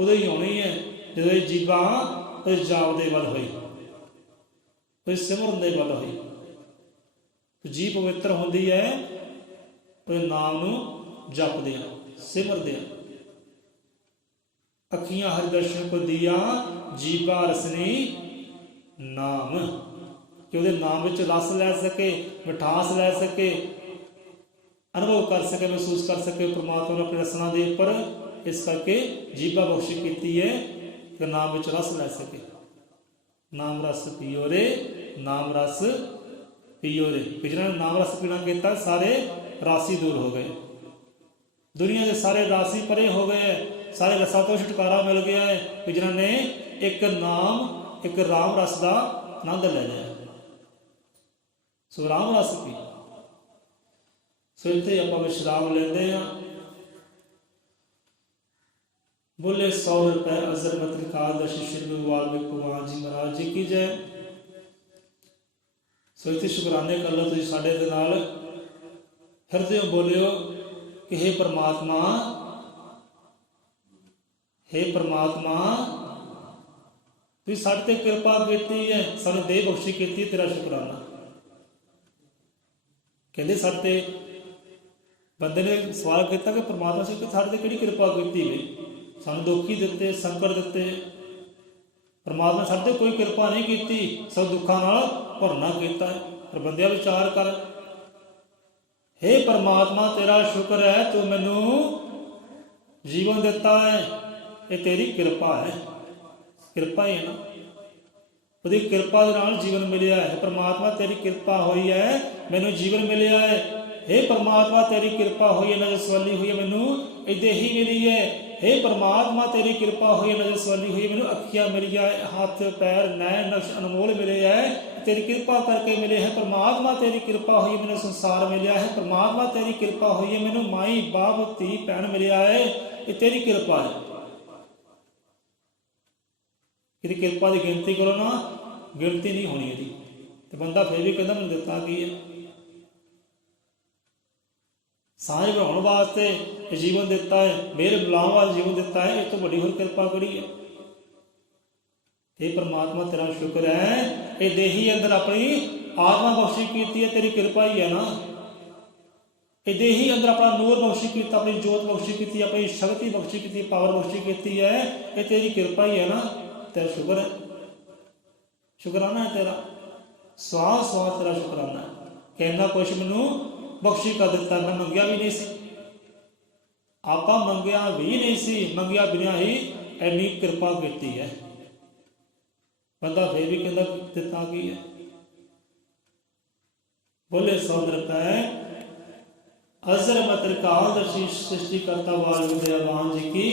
उदों ही आनी है जो जीवा उस जाप दे वल होई, उस सिमरन दे वल होई। जी पवित्र होंदी है उस नाम नूं जपदिया सिमरदिया। अखियां हर दर्शन को दिया जीवा रसनी नाम। कि ਉਹਦੇ ਨਾਮ ਵਿੱਚ ਰਸ ਲੈ ਸਕੇ, ਮਿਠਾਸ ਲੈ ਸਕੇ, ਅਨੁਭਵ ਕਰ ਸਕੇ, ਮਹਿਸੂਸ ਕਰ ਸਕੇ ਪ੍ਰਮਾਤਮਾ ਨੂੰ ਆਪਣੀ ਰਸਨਾ ਦੇ ਉੱਪਰ। ਇਸ ਕਰਕੇ ਜੀਭਾ ਬਖਸ਼ੀ ਕੀਤੀ ਹੈ ਕਿ ਨਾਮ ਵਿੱਚ ਰਸ ਲੈ ਸਕੇ। ਨਾਮ ਰਸ ਪੀਓ ਰੇ, ਨਾਮ ਰਸ ਪੀਓ ਰੇ। ਕਿ ਜਿਹਨਾਂ ਨੇ ਨਾਮ ਰਸ ਪੀਣਾ ਕੀਤਾ ਸਾਰੇ ਰਾਸੀ ਦੂਰ ਹੋ ਗਏ, ਦੁਨੀਆ ਦੇ ਸਾਰੇ ਰਾਸੀ ਪਰੇ ਹੋ ਗਏ ਹੈ, ਸਾਰੇ ਰਸਾਂ ਤੋਂ ਛੁਟਕਾਰਾ ਮਿਲ ਗਿਆ ਹੈ। ਕਿ ਜਿਹਨਾਂ ਨੇ ਇੱਕ ਨਾਮ, ਇੱਕ ਰਾਮ ਰਸ ਦਾ ਆਨੰਦ ਲੈ ਲਿਆ। ਸੋ ਰਾਮ ਰਸ ਪੀ। ਸੋ ਇੱਥੇ ਆਪਾਂ ਵਿਸ਼ਰਾਮ ਲੈਂਦੇ ਹਾਂ। बोले 100 रुपये अजर मत एकादशी श्री गुरु वाल्मीकि भगवान जी महाराज जी की जय। सो इतने शुकराने कर लो तुम साढ़े दे नाल हृदय बोलियो कि हे परमात्मा, हे परमात्मा तू साढ़े ते कृपा की है, सानू देह बख्शी की, तेरा शुकराना। कहते साढ़े ते बंदे ने सवाल किया कि परमात्मा से साढ़े ते किहड़ी कृपा की वे, ਸਾਨੂੰ ਦੁੱਖ ਹੀ ਦਿੱਤੇ, ਸੰਕਟ ਦਿੱਤੇ। ਪਰਮਾਤਮਾ ਸਾਡੇ ਕੋਈ ਕਿਰਪਾ ਨਹੀਂ ਕੀਤੀ, ਸਭ ਦੁੱਖਾਂ ਨਾਲ ਭਰਨਾ ਕੀਤਾ ਹੈ। ਪਰ ਬੰਦਿਆ ਵਿਚਾਰ ਕਰ, ਹੇ ਪਰਮਾਤਮਾ ਤੇਰਾ ਸ਼ੁਕਰ ਹੈ, ਤੂੰ ਮੈਨੂੰ ਜੀਵਨ ਦਿੱਤਾ ਹੈ, ਇਹ ਤੇਰੀ ਕਿਰਪਾ ਹੈ। ਕਿਰਪਾ ਹੀ ਹੈ ਨਾ, ਉਹਦੀ ਕਿਰਪਾ ਦੇ ਨਾਲ ਜੀਵਨ ਮਿਲਿਆ ਹੈ। ਪਰਮਾਤਮਾ ਤੇਰੀ ਕਿਰਪਾ ਹੋਈ ਹੈ, ਮੈਨੂੰ ਜੀਵਨ ਮਿਲਿਆ ਹੈ। हे परमात्मा तेरी कृपा हुई है, नजर सवाली हुई है, मैनू ये देही मिली है। हे परमात्मा तेरी कृपा हुई है, नजर सवाली हुई है, मैनू अखियां मिली है, हाथ पैर नैन नक्श अनमोल मिले है, तेरी कृपा करके मिले है। परमात्मा तेरी कृपा हुई है, मैनू संसार मिलिया है। परमात्मा तेरी कृपा हुई है, मैनू माई बाप धी भैन मिलिया है, ये तेरी कृपा है। कि कृपा की गिनती करो ना, गिनती नहीं होनी है। तो बंदा फिर भी कहता मैंने दिता की है, ਸਾਂਝ ਬਣਾਉਣ ਵਾਸਤੇ ਇਹ ਜੀਵਨ ਦਿੱਤਾ ਹੈ, ਮੇਰੇ ਬੁਲਾਉਣ ਵਾਸਤੇ ਜੀਵਨ ਦਿੱਤਾ ਹੈ, ਇਹ ਤੋਂ ਵੱਡੀ ਹੋਰ ਕਿਰਪਾ ਕਿਹੜੀ ਹੈ। ਇਹ ਪਰਮਾਤਮਾ ਤੇਰਾ ਸ਼ੁਕਰ ਹੈ, ਇਹ ਦੇਹੀ ਅੰਦਰ ਆਪਣੀ ਆਤਮਾ ਬਖਸ਼ੀ ਕੀਤੀ ਹੈ, ਤੇਰੀ ਕਿਰਪਾ ਹੀ ਹੈ ਨਾ। ਇਹ ਦੇਹੀ ਅੰਦਰ ਆਪਣਾ ਨੂਰ ਬਖਸ਼ੀ ਕੀਤਾ, ਆਪਣੀ ਜੋਤ ਬਖਸ਼ੀ ਕੀਤੀ, ਆਪਣੀ ਸ਼ਕਤੀ ਬਖਸ਼ੀ ਕੀਤੀ, ਪਾਵਰ ਬਖਸ਼ੀ ਕੀਤੀ ਹੈ, ਇਹ ਤੇਰੀ ਕਿਰਪਾ ਹੀ ਹੈ ਨਾ। ਤੇਰਾ ਸ਼ੁਕਰ ਹੈ, ਸ਼ੁਕਰਾਨਾ ਹੈ ਤੇਰਾ, ਸਵਾਹ ਸਵਾਹ ਤੇਰਾ ਸ਼ੁਕਰਾਨਾ ਹੈ। ਕਹਿੰਦਾ ਕੁਛ ਮੈਨੂੰ बख्शी कर दिता, मैं मंगिया भी नहीं सी, आपा मंगिया भी नहीं सी, मंगिया बिना ही इन्नी कृपा की है। बंदा फिर भी कहता दिता की है। बोले 100 रुपये अजर मत काल दर्शी सृष्टि करता वाल्मीकि दयावान जी की